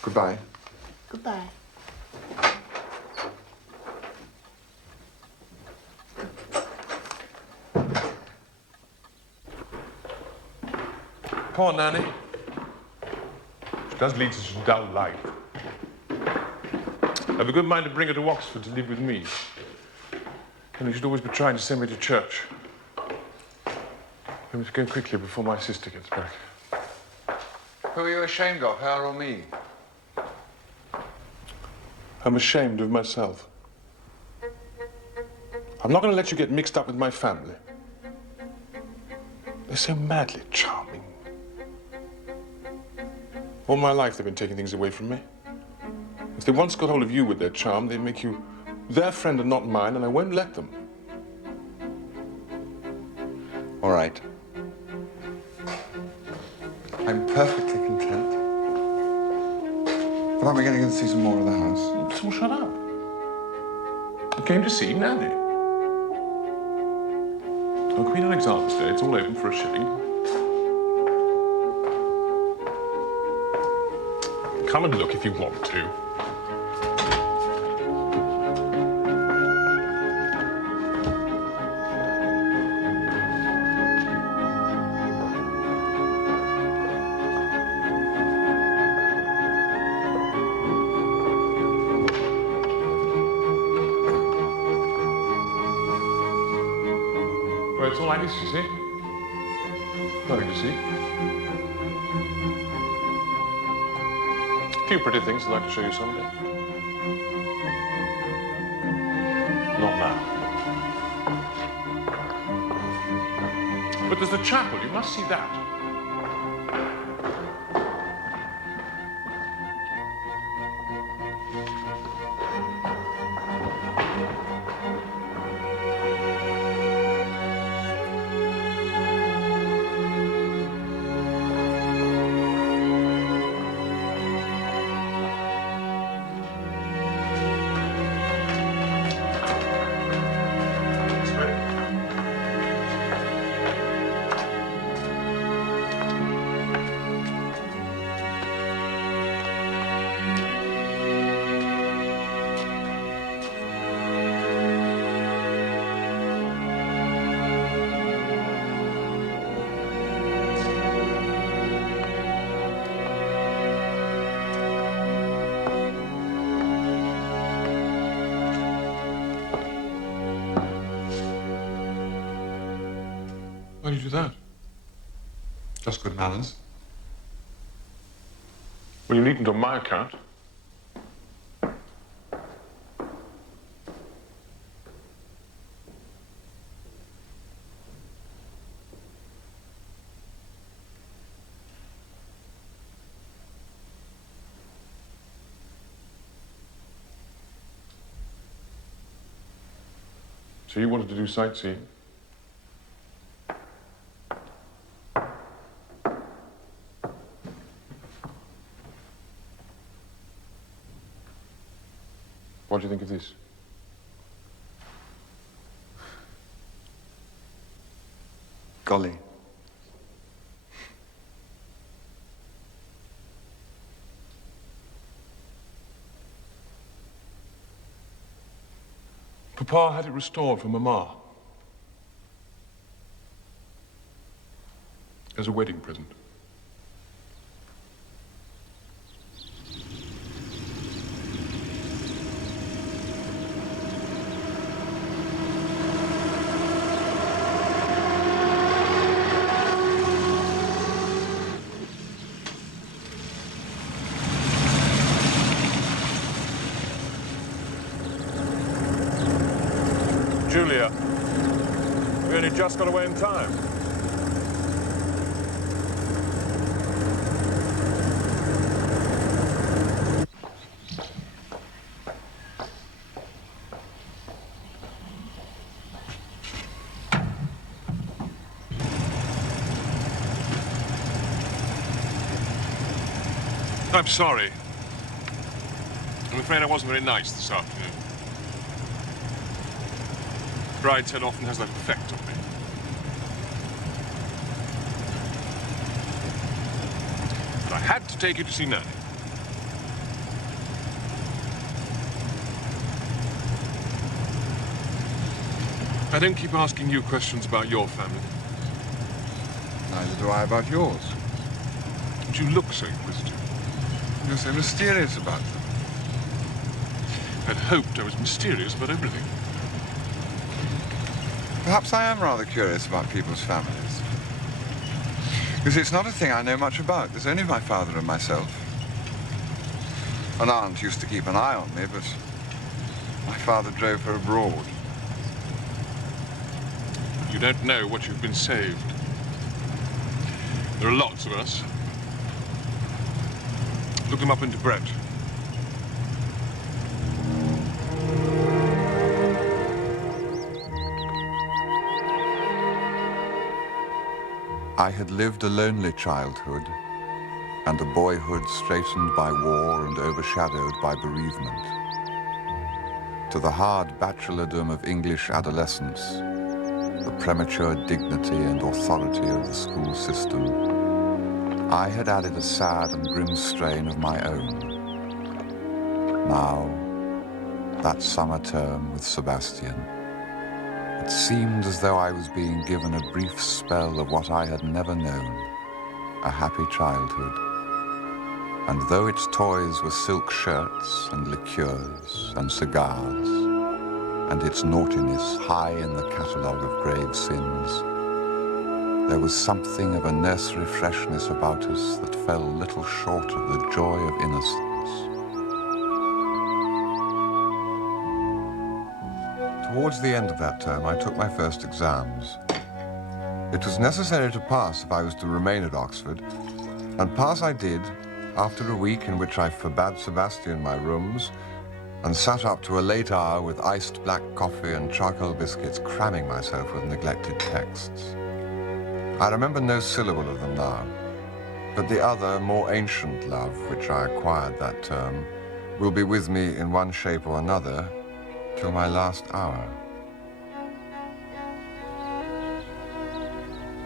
Goodbye. Goodbye. Poor Nanny. She does lead such a dull life. I've a good mind to bring her to Oxford to live with me. And you should always be trying to send me to church. I must go quickly before my sister gets back. Who are you ashamed of, her or me? I'm ashamed of myself. I'm not going to let you get mixed up with my family. They're so madly charming. All my life they've been taking things away from me. If they once got hold of you with their charm, they'd make you their friend and not mine, and I won't let them. All right. I'm perfectly content. But aren't we going to go and see some more of the house? So shut up. I came to see Nanny. On Queen Alexander's Day, it's all open for a shilling. Come and look if you want to. Well, it's all like this, you see. Nothing to see. A few pretty things I'd like to show you someday. Not now. But there's the chapel. You must see that. do you do that? Just good manners. Well, you needn't on my account. So you wanted to do sightseeing? What do you think of this? Golly. Papa had it restored for Mama. As a wedding present. Julia, we only just got away in time. I'm sorry. I'm afraid I wasn't very nice this afternoon. Brideshead often has that effect on me. But I had to take you to see Nanny. I don't keep asking you questions about your family. Neither do I about yours. But you look so inquisitive. You're so mysterious about them. I'd hoped I was mysterious about everything. Perhaps I am rather curious about people's families. Because it's not a thing I know much about. There's only my father and myself. An aunt used to keep an eye on me, but my father drove her abroad. You don't know what you've been saved. There are lots of us. Look them up into Brett. I had lived a lonely childhood and a boyhood straitened by war and overshadowed by bereavement. To the hard bachelordom of English adolescence, the premature dignity and authority of the school system, I had added a sad and grim strain of my own. Now, that summer term with Sebastian, it seemed as though I was being given a brief spell of what I had never known, a happy childhood. And though its toys were silk shirts and liqueurs and cigars, and its naughtiness high in the catalogue of grave sins, there was something of a nursery freshness about us that fell little short of the joy of innocence. Towards the end of that term, I took my first exams. It was necessary to pass if I was to remain at Oxford, and pass I did after a week in which I forbade Sebastian my rooms and sat up to a late hour with iced black coffee and charcoal biscuits, cramming myself with neglected texts. I remember no syllable of them now, but the other, more ancient love which I acquired that term will be with me in one shape or another till my last hour.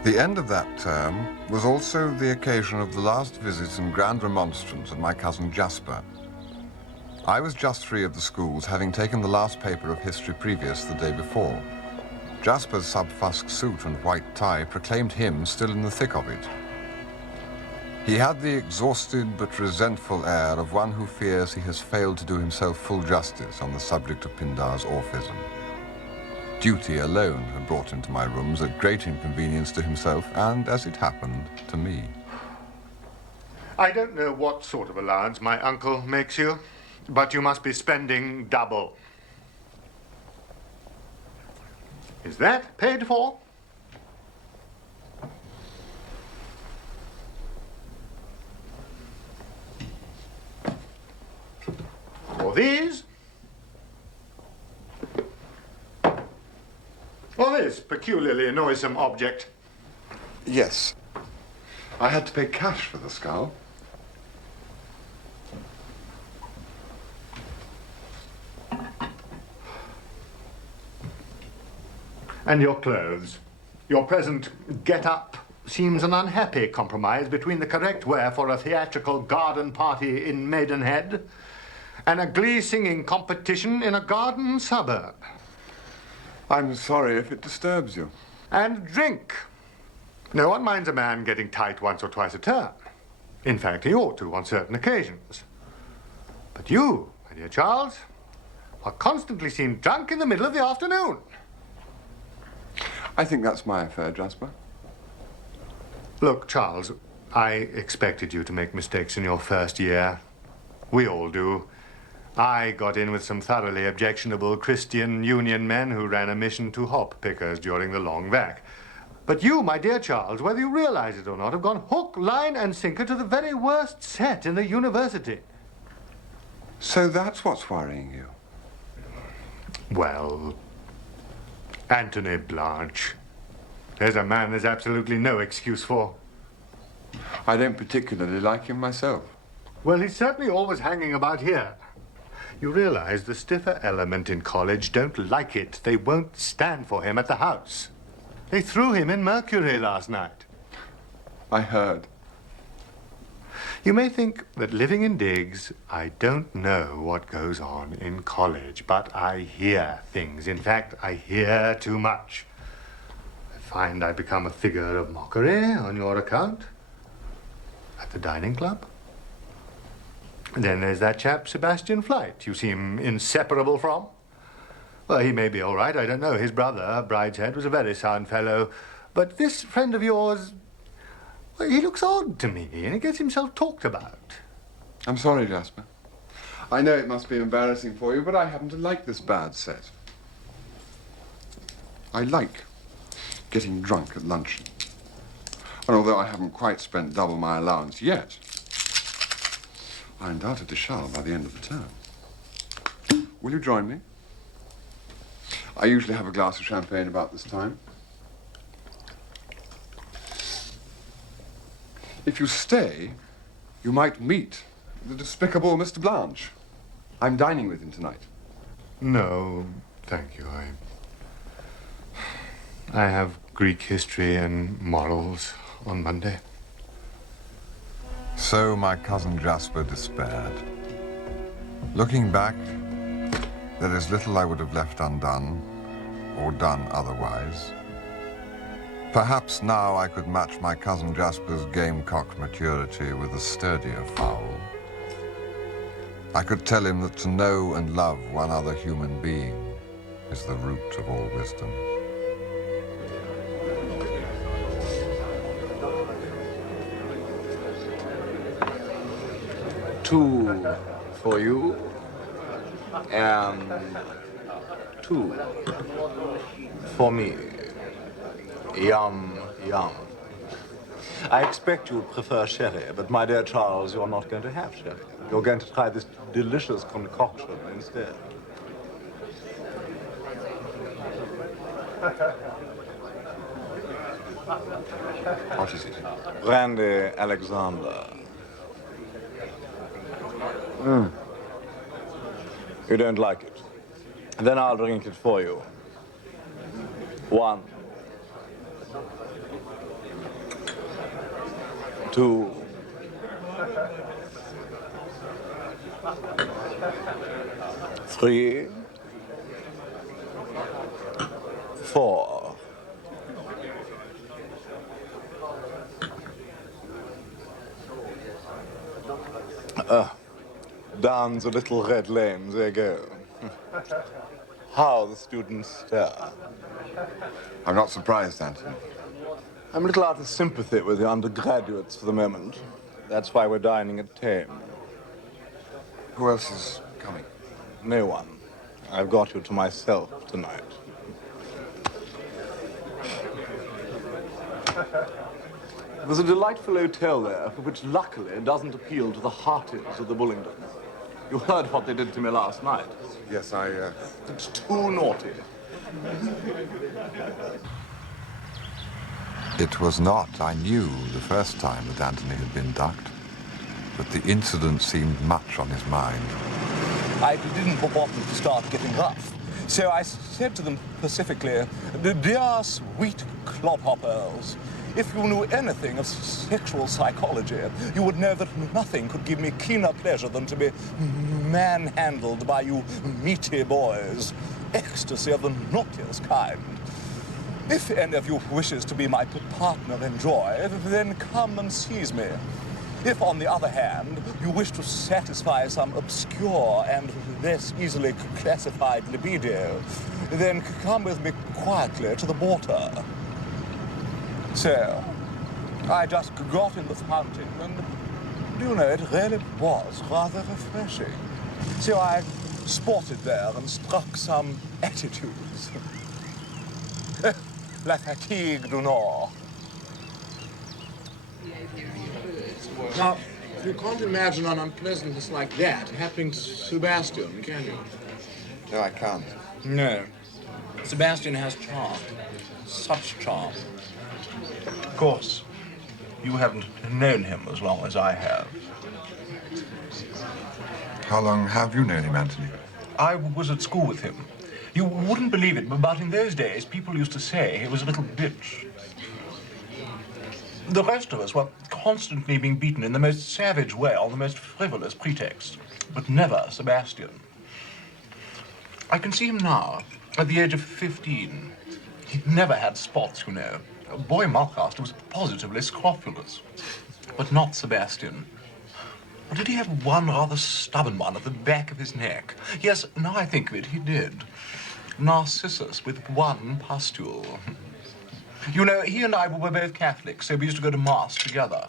The end of that term was also the occasion of the last visit and grand remonstrance of my cousin Jasper. I was just free of the schools, having taken the last paper of history previous the day before. Jasper's sub-fusk suit and white tie proclaimed him still in the thick of it. He had the exhausted but resentful air of one who fears he has failed to do himself full justice on the subject of Pindar's orphism. Duty alone had brought him to my rooms at great inconvenience to himself and, as it happened, to me. I don't know what sort of allowance my uncle makes you, but you must be spending double. Is that paid for? For these? Or this peculiarly noisome object? Yes. I had to pay cash for the skull. And your clothes. Your present get-up seems an unhappy compromise between the correct wear for a theatrical garden party in Maidenhead and a glee-singing competition in a garden suburb. I'm sorry if it disturbs you. And drink. No one minds a man getting tight once or twice a term. In fact, he ought to on certain occasions. But you, my dear Charles, are constantly seen drunk in the middle of the afternoon. I think that's my affair, Jasper. Look, Charles, I expected you to make mistakes in your first year. We all do. I got in with some thoroughly objectionable Christian Union men who ran a mission to hop pickers during the long vac. But you, my dear Charles, whether you realize it or not, have gone hook, line, and sinker to the very worst set in the university. So that's what's worrying you? Well, Anthony Blanche. There's a man there's absolutely no excuse for. I don't particularly like him myself. Well, he's certainly always hanging about here. You realize the stiffer element in college don't like it. They won't stand for him at the house. They threw him in Mercury last night. I heard. You may think that living in digs, I don't know what goes on in college, but I hear things. In fact, I hear too much. I find I become a figure of mockery on your account at the dining club. And then there's that chap, Sebastian Flight, you seem inseparable from. Well, he may be all right, I don't know. His brother, Brideshead, was a very sound fellow. But this friend of yours, well, he looks odd to me, and he gets himself talked about. I'm sorry, Jasper. I know it must be embarrassing for you, but I happen to like this bad set. I like getting drunk at luncheon. And although I haven't quite spent double my allowance yet, I undoubtedly shall by the end of the term. Will you join me? I usually have a glass of champagne about this time. If you stay, you might meet the despicable Mr. Blanche. I'm dining with him tonight. No, thank you. I have Greek history and morals on Monday. So my cousin Jasper despaired. Looking back, there is little I would have left undone, or done otherwise. Perhaps now I could match my cousin Jasper's gamecock maturity with a sturdier fowl. I could tell him that to know and love one other human being is the root of all wisdom. Two for you, and two for me. Yum, yum. I expect you prefer sherry, but my dear Charles, you're not going to have sherry. You're going to try this delicious concoction instead. What is it? Brandy Alexander. You don't like it? Then I'll drink it for you. 1, 2, 3, 4. Down the little red lane they go. how the students stare. I'm not surprised, Anthony. I'm a little out of sympathy with the undergraduates for the moment. That's why we're dining at 10. Who else is coming? No one. I've got you to myself tonight. There's a delightful hotel there, for which luckily doesn't appeal to the hearties of the Bullingdons. You heard what they did to me last night. Yes, It's too naughty. It was not, I knew, the first time that Anthony had been ducked, but the incident seemed much on his mind. I didn't want them to start getting rough. So I said to them pacifically, "Dear sweet clodhoppers, if you knew anything of sexual psychology, you would know that nothing could give me keener pleasure than to be manhandled by you meaty boys. Ecstasy of the naughtiest kind. If any of you wishes to be my partner in joy, then come and seize me. If, on the other hand, you wish to satisfy some obscure and less easily classified libido, then come with me quietly to the water." So, I just got in the fountain, and, you know, it really was rather refreshing. So I sported there and struck some attitudes. La fatigue du Nord. Now, you can't imagine an unpleasantness like that happening to Sebastian, can you? No, I can't. No. Sebastian has charm. Such charm. Of course, you haven't known him as long as I have. How long have you known him, Anthony? I was at school with him. You wouldn't believe it, but in those days, people used to say he was a little bitch. The rest of us were constantly being beaten in the most savage way on the most frivolous pretext, but never Sebastian. I can see him now, at the age of 15. He'd never had spots, you know. Boy Mulcaster was positively scrofulous, but not Sebastian. Or did he have one rather stubborn one at the back of his neck? Yes, now I think of it, he did. Narcissus with one pustule. You know, he and I were both Catholics, so we used to go to Mass together.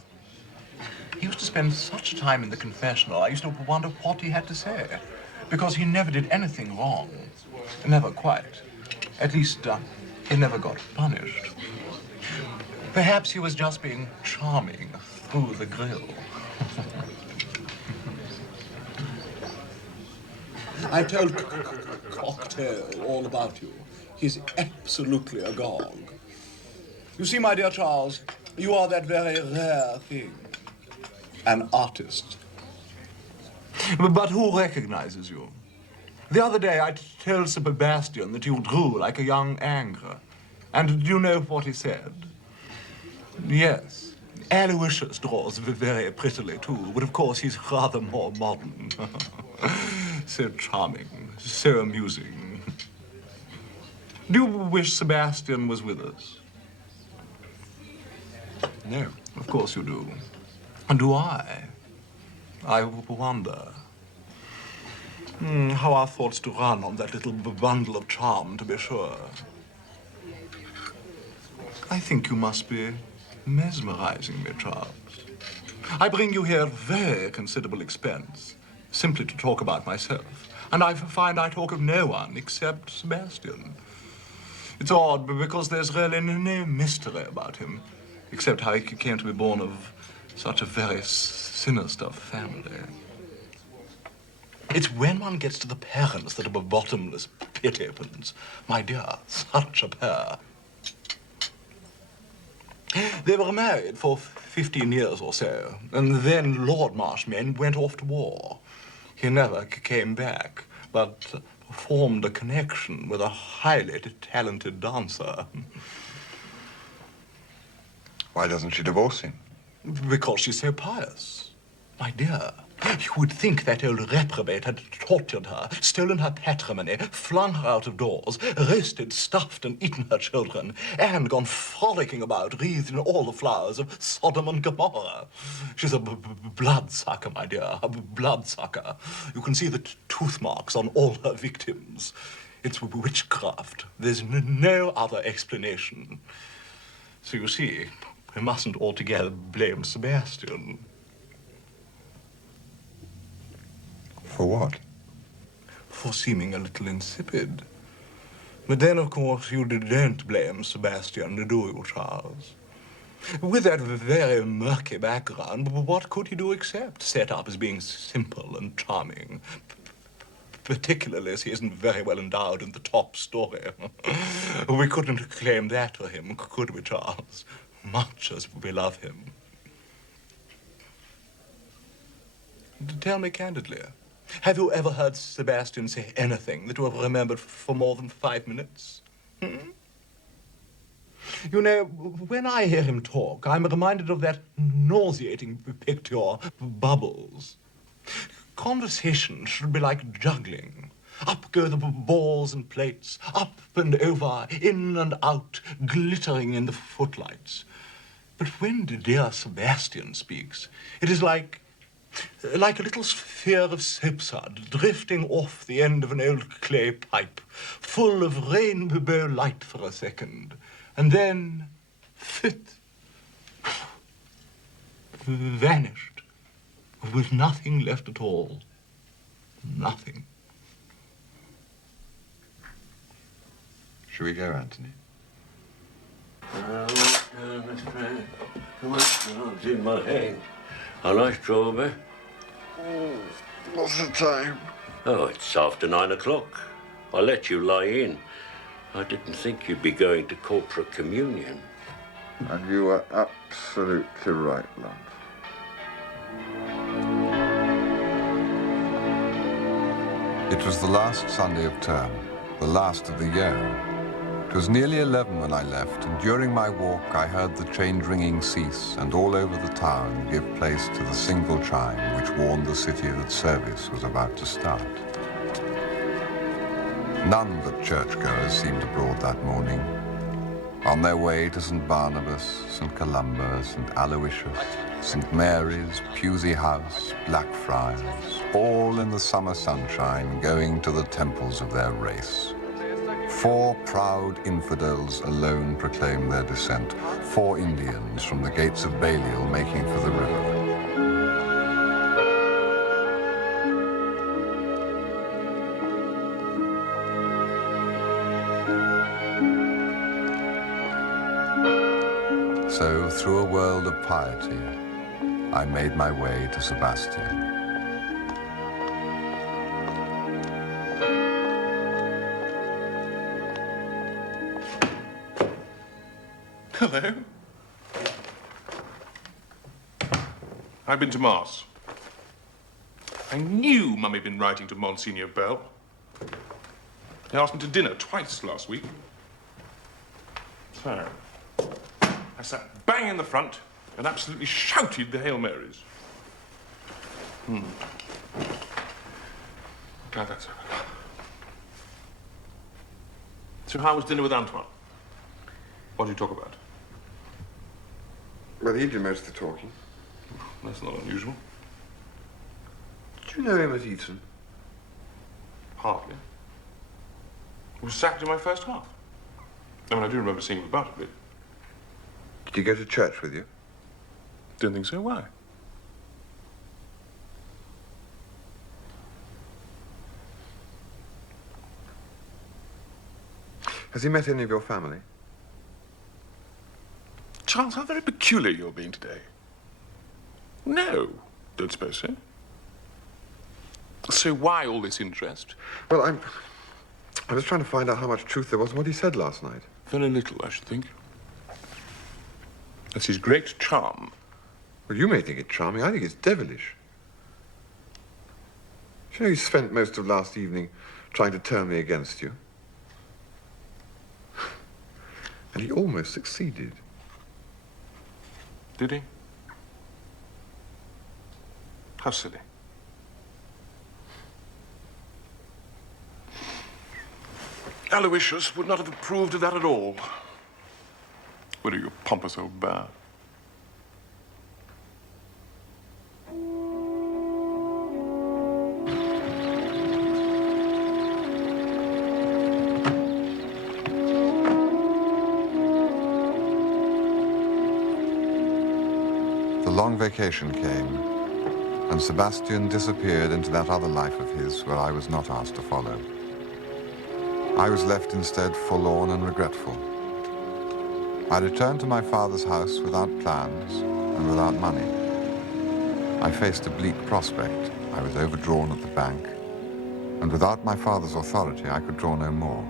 He used to spend such time in the confessional, I used to wonder what he had to say, because he never did anything wrong. Never quite. At least, he never got punished. Perhaps he was just being charming through the grill. I told Cocktail all about you. He's absolutely agog. You see, my dear Charles, you are that very rare thing. An artist. But who recognizes you? The other day I told Sebastian that you drew like a young angler. And do you know what he said? Yes. Aloysius draws very prettily, too, but of course he's rather more modern. So charming, so amusing. Do you wish Sebastian was with us? No, of course you do. And do I? I wonder. How our thoughts do run on that little bundle of charm, to be sure. I think you must be mesmerizing me, Charles. I bring you here at very considerable expense, simply to talk about myself. And I find I talk of no one except Sebastian. It's odd, because there's really no mystery about him, except how he came to be born of such a very sinister family. It's when one gets to the parents that a bottomless pit opens. My dear, such a pair. They were married for 15 years or so, and then Lord Marshmain went off to war. He never came back, but formed a connection with a highly talented dancer. Why doesn't she divorce him? Because she's so pious. My dear, you would think that old reprobate had tortured her, stolen her patrimony, flung her out of doors, roasted, stuffed, and eaten her children, and gone frolicking about, wreathed in all the flowers of Sodom and Gomorrah. She's a bloodsucker, my dear, a bloodsucker. You can see the tooth marks on all her victims. It's witchcraft. There's no other explanation. So you see, we mustn't altogether blame Sebastian. For what? For seeming a little insipid. But then, of course, you don't blame Sebastian, do you, Charles? With that very murky background, what could he do except set up as being simple and charming? Particularly as he isn't very well endowed in the top story. We couldn't claim that for him, could we, Charles? Much as we love him. Tell me candidly, have you ever heard Sebastian say anything that you have remembered for more than 5 minutes? You know, when I hear him talk, I'm reminded of that nauseating picture, Bubbles. Conversation should be like juggling. Up go the balls and plates, up and over, in and out, glittering in the footlights. But when dear Sebastian speaks, it is like a little sphere of soapsuds drifting off the end of an old clay pipe, full of rainbow light for a second, and then, fit, vanished, with nothing left at all. Nothing. Shall we go, Anthony? In my head. A nice strawberry. What's the time? Oh, it's after 9 o'clock. I let you lie in. I didn't think you'd be going to corporate communion. And you were absolutely right, love. It was the last Sunday of term, the last of the year. It was nearly 11 when I left, and during my walk I heard the change ringing cease and all over the town give place to the single chime which warned the city that service was about to start. None but churchgoers seemed abroad that morning, on their way to St. Barnabas, St. Columba, St. Aloysius, St. Mary's, Pusey House, Blackfriars, all in the summer sunshine going to the temples of their race. 4 proud infidels alone proclaimed their descent, 4 Indians from the gates of Baliol making for the river. So, through a world of piety, I made my way to Sebastian. Hello. I've been to Mass. I knew Mum had been writing to Monsignor Bell. He asked me to dinner twice last week. So, I sat bang in the front and absolutely shouted the Hail Marys. Glad that's over. So how was dinner with Antoine? What did you talk about? Well, he did most of the talking. That's not unusual. Did you know him at Eton? Hardly. He was sacked in my first half. I mean, I do remember seeing him about a bit. Did he go to church with you? Don't think so. Why? Has he met any of your family? Charles, how very peculiar you're being today. No, don't suppose so. So why all this interest? Well, I was trying to find out how much truth there was in what he said last night. Very little, I should think. That's his great charm. Well, you may think it charming. I think it's devilish. You know, he spent most of last evening trying to turn me against you. And he almost succeeded. Did he? How silly. Aloysius would not have approved of that at all. What are you, a pompous old bear? The long vacation came, and Sebastian disappeared into that other life of his where I was not asked to follow. I was left instead forlorn and regretful. I returned to my father's house without plans and without money. I faced a bleak prospect. I was overdrawn at the bank, and without my father's authority, I could draw no more.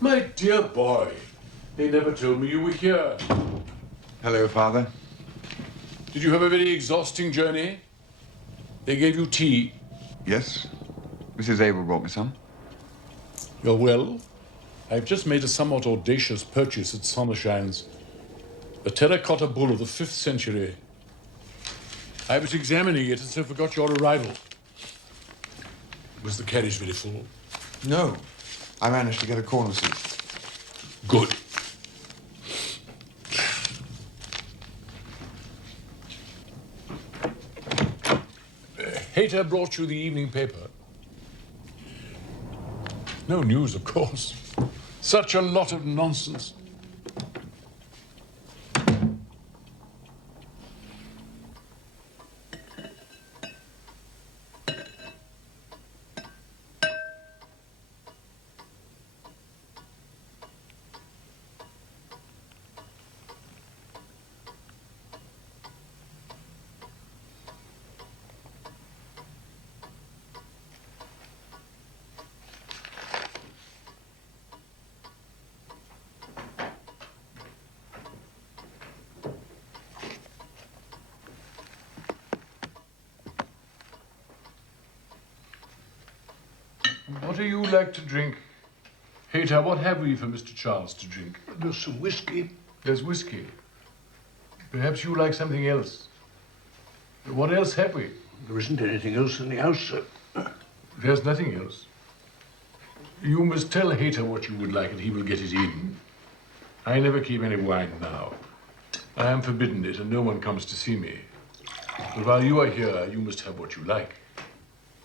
My dear boy, they never told me you were here. Hello, Father. Did you have a very exhausting journey? They gave you tea. Yes. Mrs. Abel brought me some. You're well? I've just made a somewhat audacious purchase at Sonnershine's. A terracotta bull of the 5th century. I was examining it and so forgot your arrival. Was the carriage very full? No. I managed to get a corner seat. Good. Hayter brought you the evening paper. No news, of course. Such a lot of nonsense. What do you like to drink? Hayter, what have we for Mr. Charles to drink? There's some whiskey. There's whiskey. Perhaps you like something else. What else have we? There isn't anything else in the house, sir. There's nothing else. You must tell Hayter what you would like and he will get it in. I never keep any wine now. I am forbidden it and no one comes to see me. But while you are here, you must have what you like.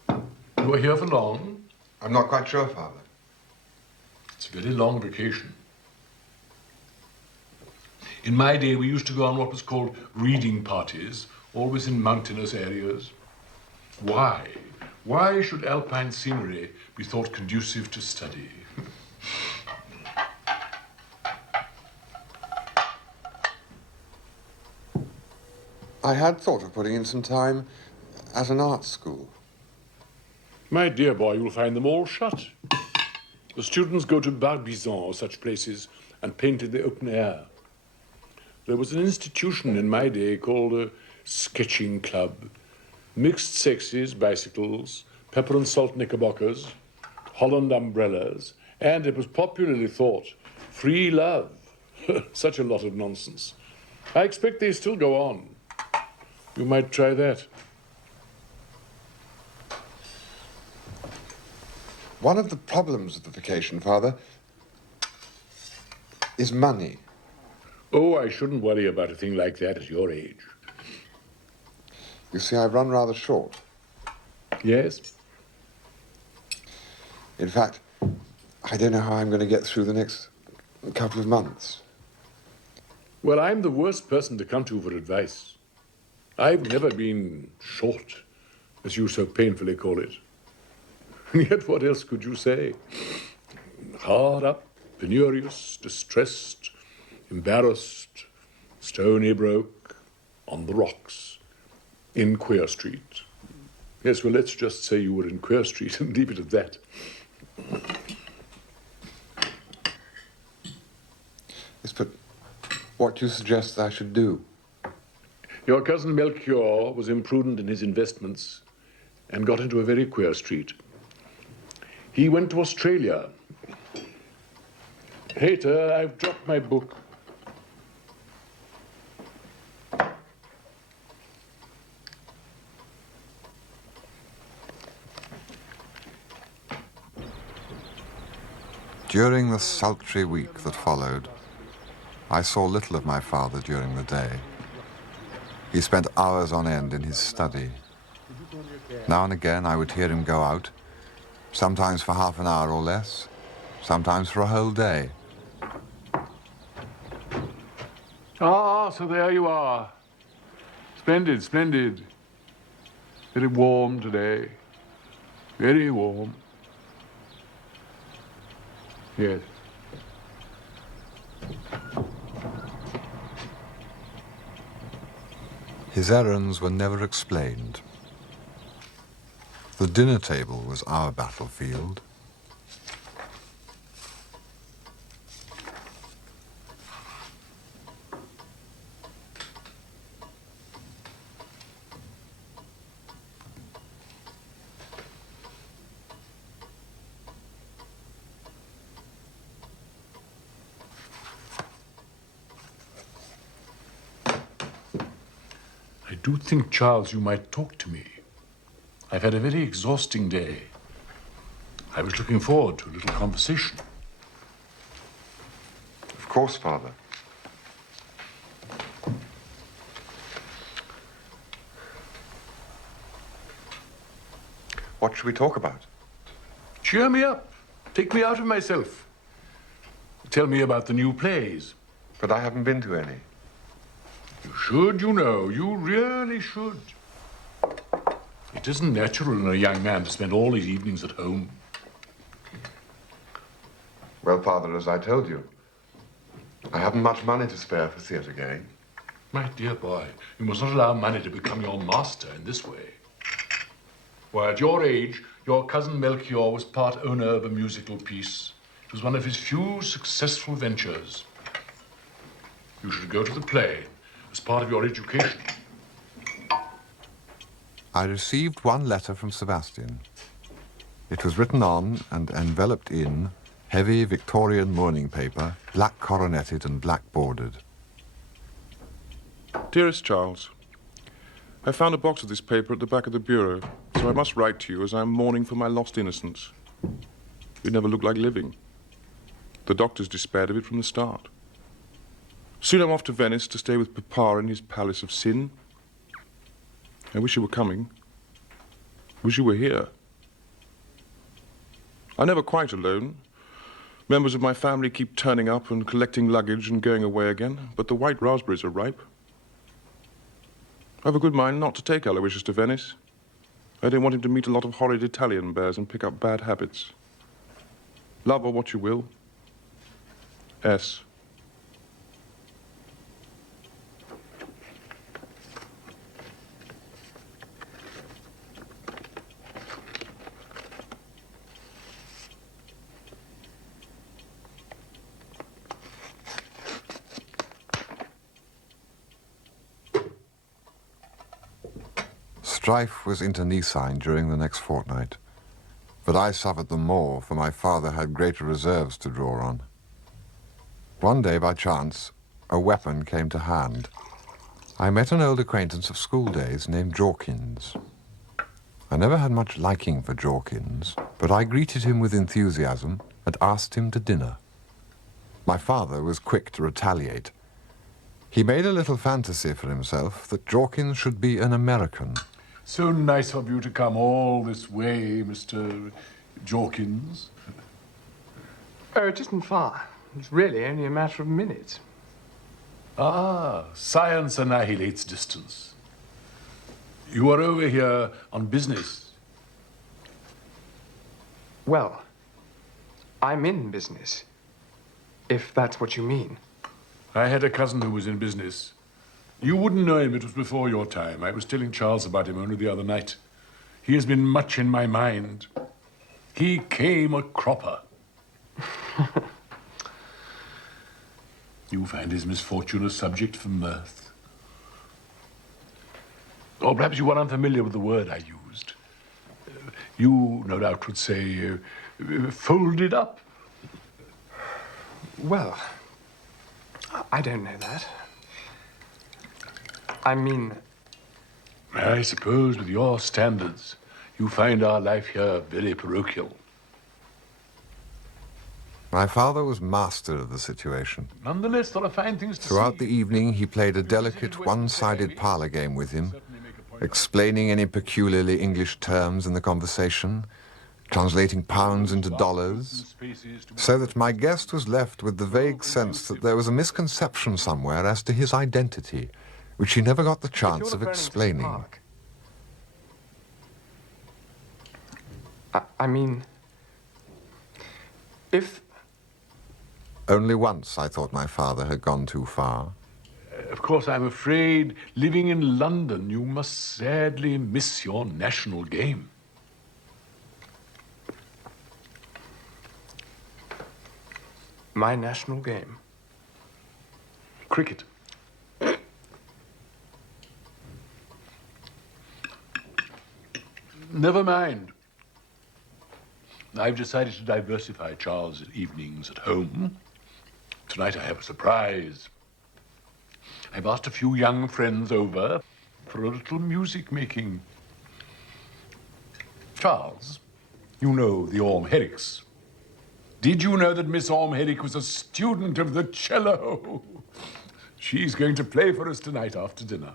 You are here for long? I'm not quite sure, Father. It's a very long vacation. In my day, we used to go on what was called reading parties, always in mountainous areas. Why? Why should alpine scenery be thought conducive to study? I had thought of putting in some time at an art school. My dear boy, you'll find them all shut. The students go to Byeon or such places and paint in the open air. There was an institution in my day called a sketching club. Mixed sexes, bicycles, pepper and salt knickerbockers, Holland umbrellas, and it was popularly thought, free love. Such a lot of nonsense. I expect they still go on. You might try that. One of the problems of the vacation, Father, is money. Oh, I shouldn't worry about a thing like that at your age. You see, I've run rather short. Yes? In fact, I don't know how I'm going to get through the next couple of months. Well, I'm the worst person to come to for advice. I've never been short, as you so painfully call it. And yet, what else could you say? Hard up, penurious, distressed, embarrassed, stony broke, on the rocks, in Queer Street. Yes, well, let's just say you were in Queer Street and leave it at that. Yes, but what do you suggest I should do? Your cousin Melchior was imprudent in his investments and got into a very queer street. He went to Australia. Hayter, I've dropped my book. During the sultry week that followed, I saw little of my father during the day. He spent hours on end in his study. Now and again I would hear him go out, sometimes for half an hour or less, sometimes for a whole day. Ah, so there you are. Splendid, splendid. Very warm today. Very warm. Yes. His errands were never explained. The dinner table was our battlefield. I do think, Charles, you might talk to me. I've had a very exhausting day. I was looking forward to a little conversation. Of course, Father. What should we talk about? Cheer me up. Take me out of myself. Tell me about the new plays. But I haven't been to any. You should, you know. You really should. It isn't natural in a young man to spend all his evenings at home. Well, Father, as I told you, I haven't much money to spare for theatre going. My dear boy, you must not allow money to become your master in this way. Why, at your age, your cousin Melchior was part owner of a musical piece. It was one of his few successful ventures. You should go to the play as part of your education. I received one letter from Sebastian. It was written on and enveloped in heavy Victorian mourning paper, black coroneted and black bordered. Dearest Charles, I found a box of this paper at the back of the bureau, so I must write to you as I am mourning for my lost innocence. You never looked like living. The doctors despaired of it from the start. Soon I'm off to Venice to stay with Papa in his palace of sin. I wish you were coming. Wish you were here. I'm never quite alone. Members of my family keep turning up and collecting luggage and going away again, but the white raspberries are ripe. I have a good mind not to take Aloysius to Venice. I don't want him to meet a lot of horrid Italian bears and pick up bad habits. Love or what you will. S. Strife was internecine during the next fortnight, but I suffered the more, for my father had greater reserves to draw on. One day, by chance, a weapon came to hand. I met an old acquaintance of school days named Jorkins. I never had much liking for Jorkins, but I greeted him with enthusiasm and asked him to dinner. My father was quick to retaliate. He made a little fantasy for himself that Jorkins should be an American. So nice of you to come all this way, Mr. Jorkins. Oh, it isn't far. It's really only a matter of minutes. Ah, science annihilates distance. You are over here on business. Well, I'm in business, if that's what you mean. I had a cousin who was in business. You wouldn't know him, it was before your time. I was telling Charles about him only the other night. He has been much in my mind. He came a cropper. You find his misfortune a subject for mirth. Or perhaps you are unfamiliar with the word I used. You, no doubt, would say, folded up. Well, I don't know that. I mean... I suppose with your standards, you find our life here very parochial. My father was master of the situation. Nonetheless, there are fine things to Throughout see. the evening, he played a delicate one-sided parlor game with him, explaining any peculiarly English terms in the conversation, translating pounds into dollars, so that my guest was left with the vague sense that there was a misconception somewhere as to his identity, which he never got the chance of explaining. I mean, if... Only once I thought my father had gone too far. Of course, I'm afraid, living in London, you must sadly miss your national game. My national game? Cricket. Never mind. I've decided to diversify Charles' evenings at home. Tonight I have a surprise. I've asked a few young friends over for a little music making. Charles, you know the Orm Herricks. Did you know that Miss Orm Herrick was a student of the cello? She's going to play for us tonight after dinner.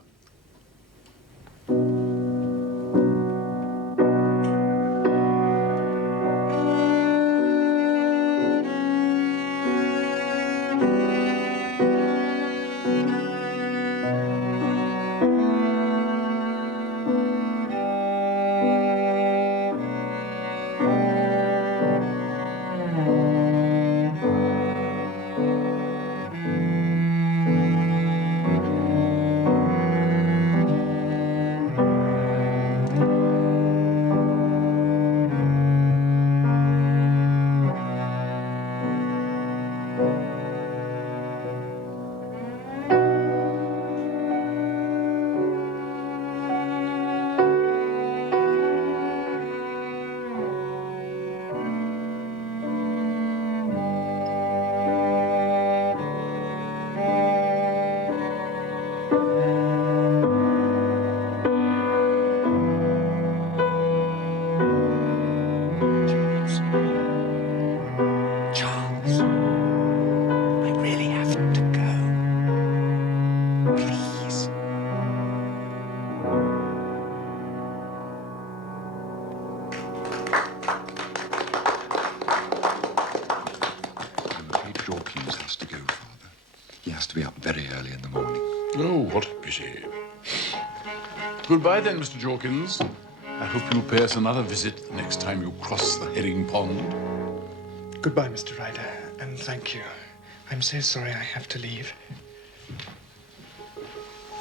Goodbye then, Mr. Jorkins. I hope you'll pay us another visit the next time you cross the herring pond. Goodbye, Mr. Ryder, and thank you. I'm so sorry I have to leave.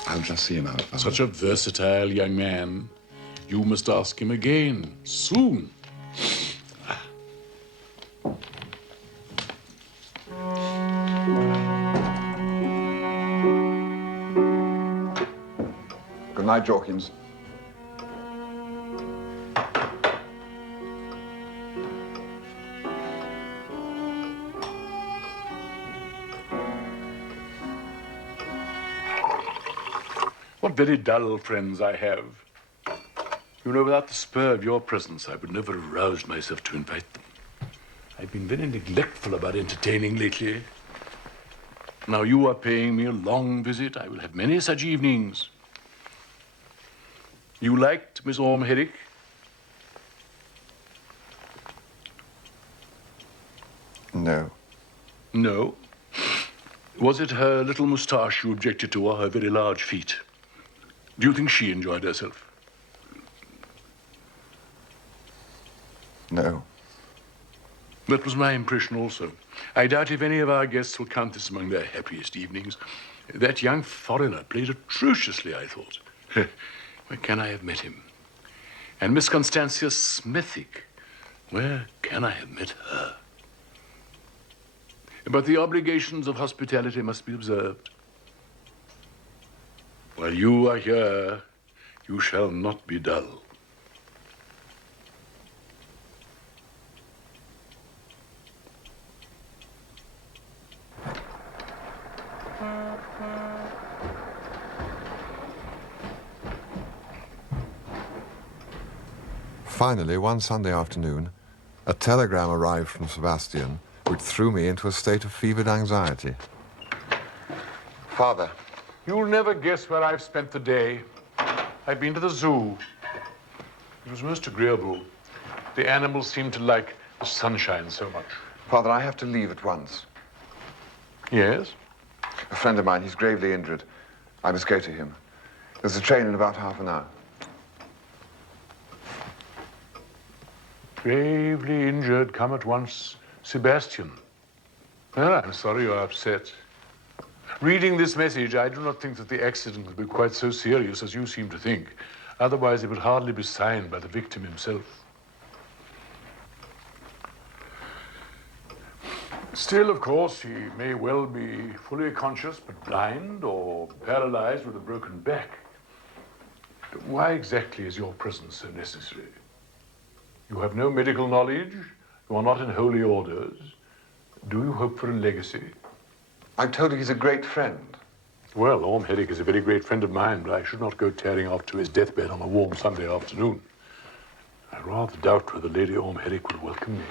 I'll just see him out. Such a versatile young man. You must ask him again, soon. Good night, Jorkins. What very dull friends I have. You know, without the spur of your presence, I would never have roused myself to invite them. I've been very neglectful about entertaining lately. Now you are paying me a long visit. I will have many such evenings. You liked Miss Orm Herrick? No. No? Was it her little moustache you objected to, or her very large feet? Do you think she enjoyed herself? No. That was my impression also. I doubt if any of our guests will count this among their happiest evenings. That young foreigner played atrociously, I thought. Where can I have met him? And Miss Constantia Smithick, where can I have met her? But the obligations of hospitality must be observed. While you are here, you shall not be dull. Finally, one Sunday afternoon, a telegram arrived from Sebastian, which threw me into a state of fevered anxiety. Father. You'll never guess where I've spent the day. I've been to the zoo. It was most agreeable. The animals seem to like the sunshine so much. Father, I have to leave at once. Yes? A friend of mine, he's gravely injured. I must go to him. There's a train in about half an hour. Gravely injured, come at once, Sebastian. Well, I'm sorry you're upset. Reading this message, I do not think that the accident will be quite so serious as you seem to think. Otherwise, it would hardly be signed by the victim himself. Still, of course, he may well be fully conscious but blind or paralyzed with a broken back. Why exactly is your presence so necessary? You have no medical knowledge. You are not in holy orders. Do you hope for a legacy? I'm told he's a great friend. Well, Orm Herrick is a very great friend of mine, but I should not go tearing off to his deathbed on a warm Sunday afternoon. I rather doubt whether Lady Orm Herrick will welcome me.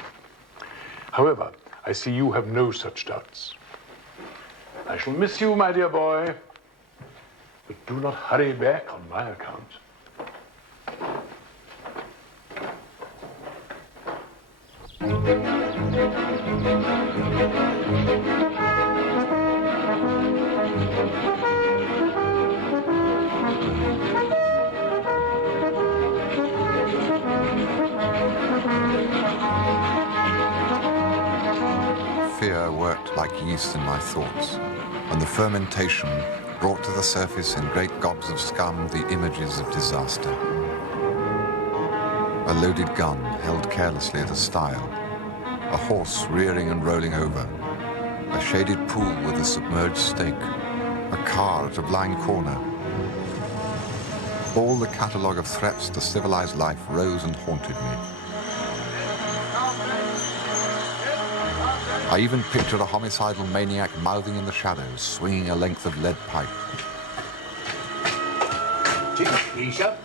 However, I see you have no such doubts. I shall miss you, my dear boy, but do not hurry back on my account. Fear worked like yeast in my thoughts, and the fermentation brought to the surface in great gobs of scum the images of disaster. A loaded gun held carelessly at a stile, a horse rearing and rolling over, a shaded pool with a submerged stake, a car at a blind corner. All the catalogue of threats to civilized life rose and haunted me. I even pictured a homicidal maniac mouthing in the shadows, swinging a length of lead pipe. Keisha?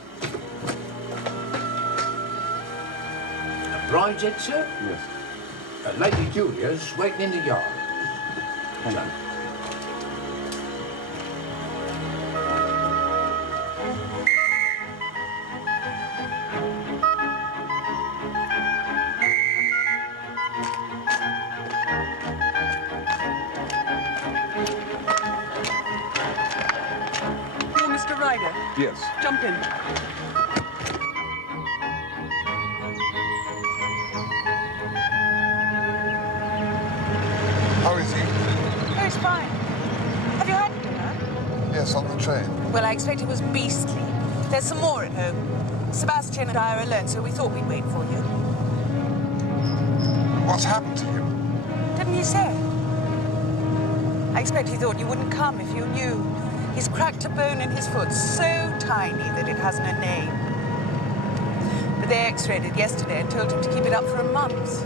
A Brideshead, sir? Yes. Lady Julia's waiting in the yard. Son. Yes. Jump in. How is he? Oh, he's fine. Have you had dinner? Yes, on the train. Well, I expect it was beastly. There's some more at home. Sebastian and I are alone, so we thought we'd wait for you. What's happened to him? Didn't he say? I expect he thought you wouldn't come if you knew. He's cracked a bone in his foot so tiny that it hasn't a name. But they x-rayed it yesterday and told him to keep it up for a month.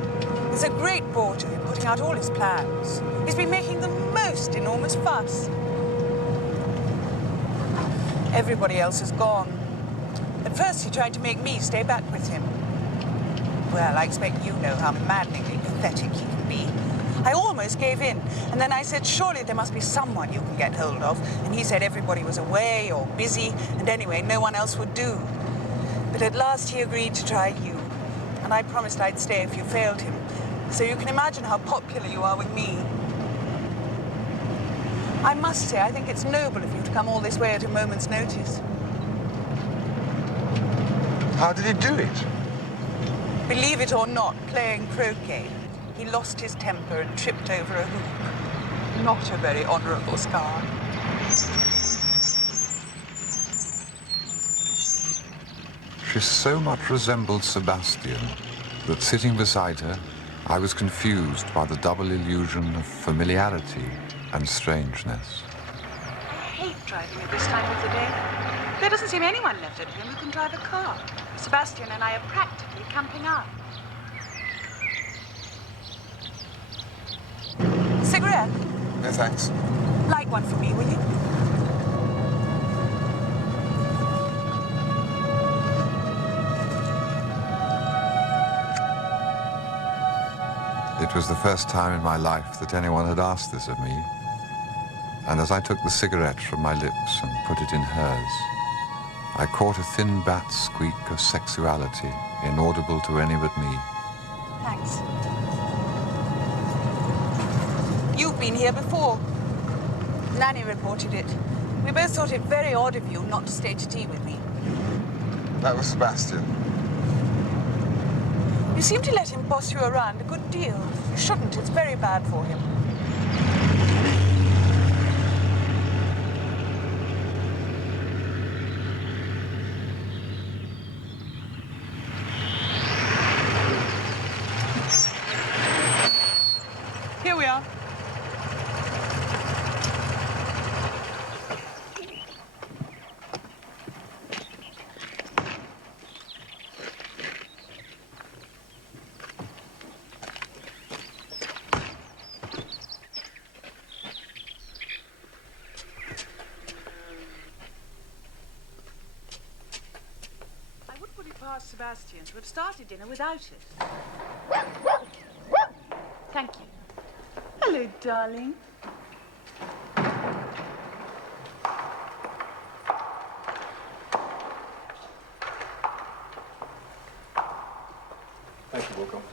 It's a great bore to him, putting out all his plans. He's been making the most enormous fuss. Everybody else is gone. At first, he tried to make me stay back with him. Well, I expect you know how maddeningly pathetic he can be. I almost gave in, and then I said, surely there must be someone you can get hold of. And he said everybody was away or busy, and anyway, no one else would do. But at last he agreed to try you, and I promised I'd stay if you failed him. So you can imagine how popular you are with me. I must say, I think it's noble of you to come all this way at a moment's notice. How did he do it? Believe it or not, playing croquet. He lost his temper and tripped over a hoop. Not a very honourable scar. She so much resembled Sebastian that sitting beside her, I was confused by the double illusion of familiarity and strangeness. I hate driving at this time of the day. There doesn't seem anyone left at home who can drive a car. Sebastian and I are practically camping out. Cigarette? No, thanks. Light one for me, will you? It was the first time in my life that anyone had asked this of me. And as I took the cigarette from my lips and put it in hers, I caught a thin bat squeak of sexuality inaudible to any but me. Thanks. You've been here before. Nanny reported it. We both thought it very odd of you not to stay to tea with me. That was Sebastian. You seem to let him boss you around a good deal. You shouldn't. It's very bad for him. Here we are. I wouldn't put it past Sebastian to have started dinner without it. Thank you. Hello, darling. Thank you, Wilcox.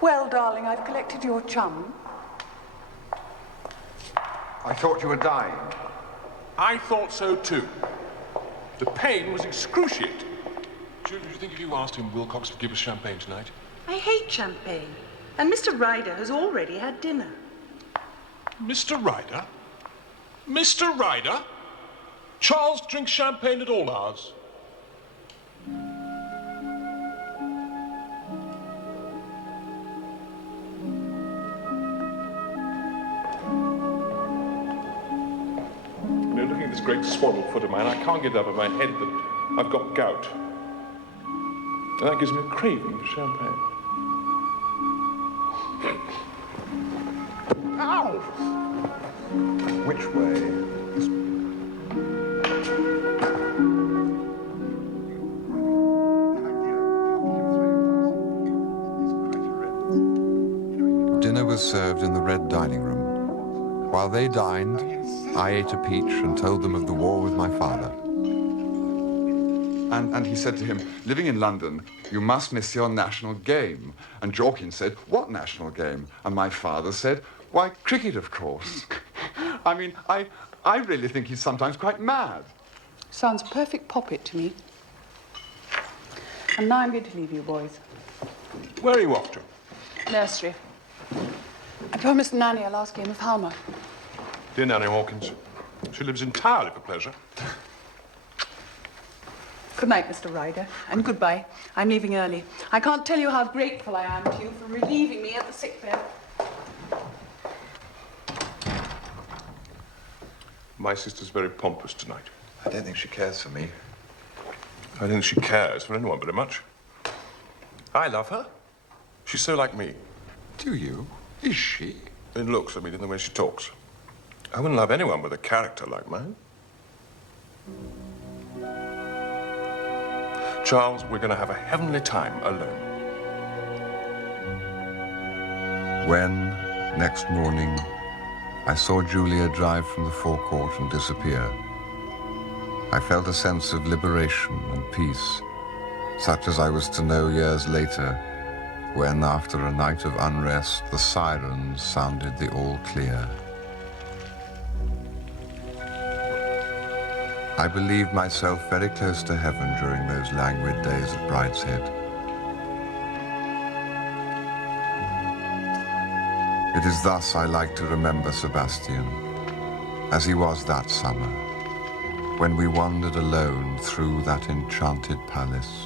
Well, darling, I've collected your chum. I thought you were dying. I thought so too. The pain was excruciating. Do you think if you asked him, Wilcox, to give us champagne tonight? I hate champagne. And Mr. Ryder has already had dinner. Mr. Ryder? Mr. Ryder? Charles drinks champagne at all hours. You know, looking at this great swaddled foot of mine, I can't get it out of my head that I've got gout. And that gives me a craving for champagne. Ow! Which way? Dinner was served in the red dining room. While they dined, I ate a peach and told them of the war with my father. And he said to him, living in London, you must miss your national game. And Jorkin said, what national game? And my father said, why, cricket, of course. I mean, I really think he's sometimes quite mad. Sounds perfect poppet to me. And now I'm going to leave you, boys. Where are you off to? Nursery. I promised Nanny a last game of Halma. Dear Nanny Hawkins, she lives entirely for pleasure. Good night, Mr. Ryder, and goodbye. I'm leaving early. I can't tell you how grateful I am to you for relieving me at the sickbed. My sister's very pompous tonight. I don't think she cares for me. I don't think she cares for anyone very much. I love her. She's so like me. Do you? Is she? In looks, I mean, in the way she talks. I wouldn't love anyone with a character like mine. Charles, we're going to have a heavenly time alone. When, next morning, I saw Julia drive from the forecourt and disappear, I felt a sense of liberation and peace, such as I was to know years later, when, after a night of unrest, the sirens sounded the all-clear. I believed myself very close to heaven during those languid days at Brideshead. It is thus I like to remember Sebastian, as he was that summer, when we wandered alone through that enchanted palace.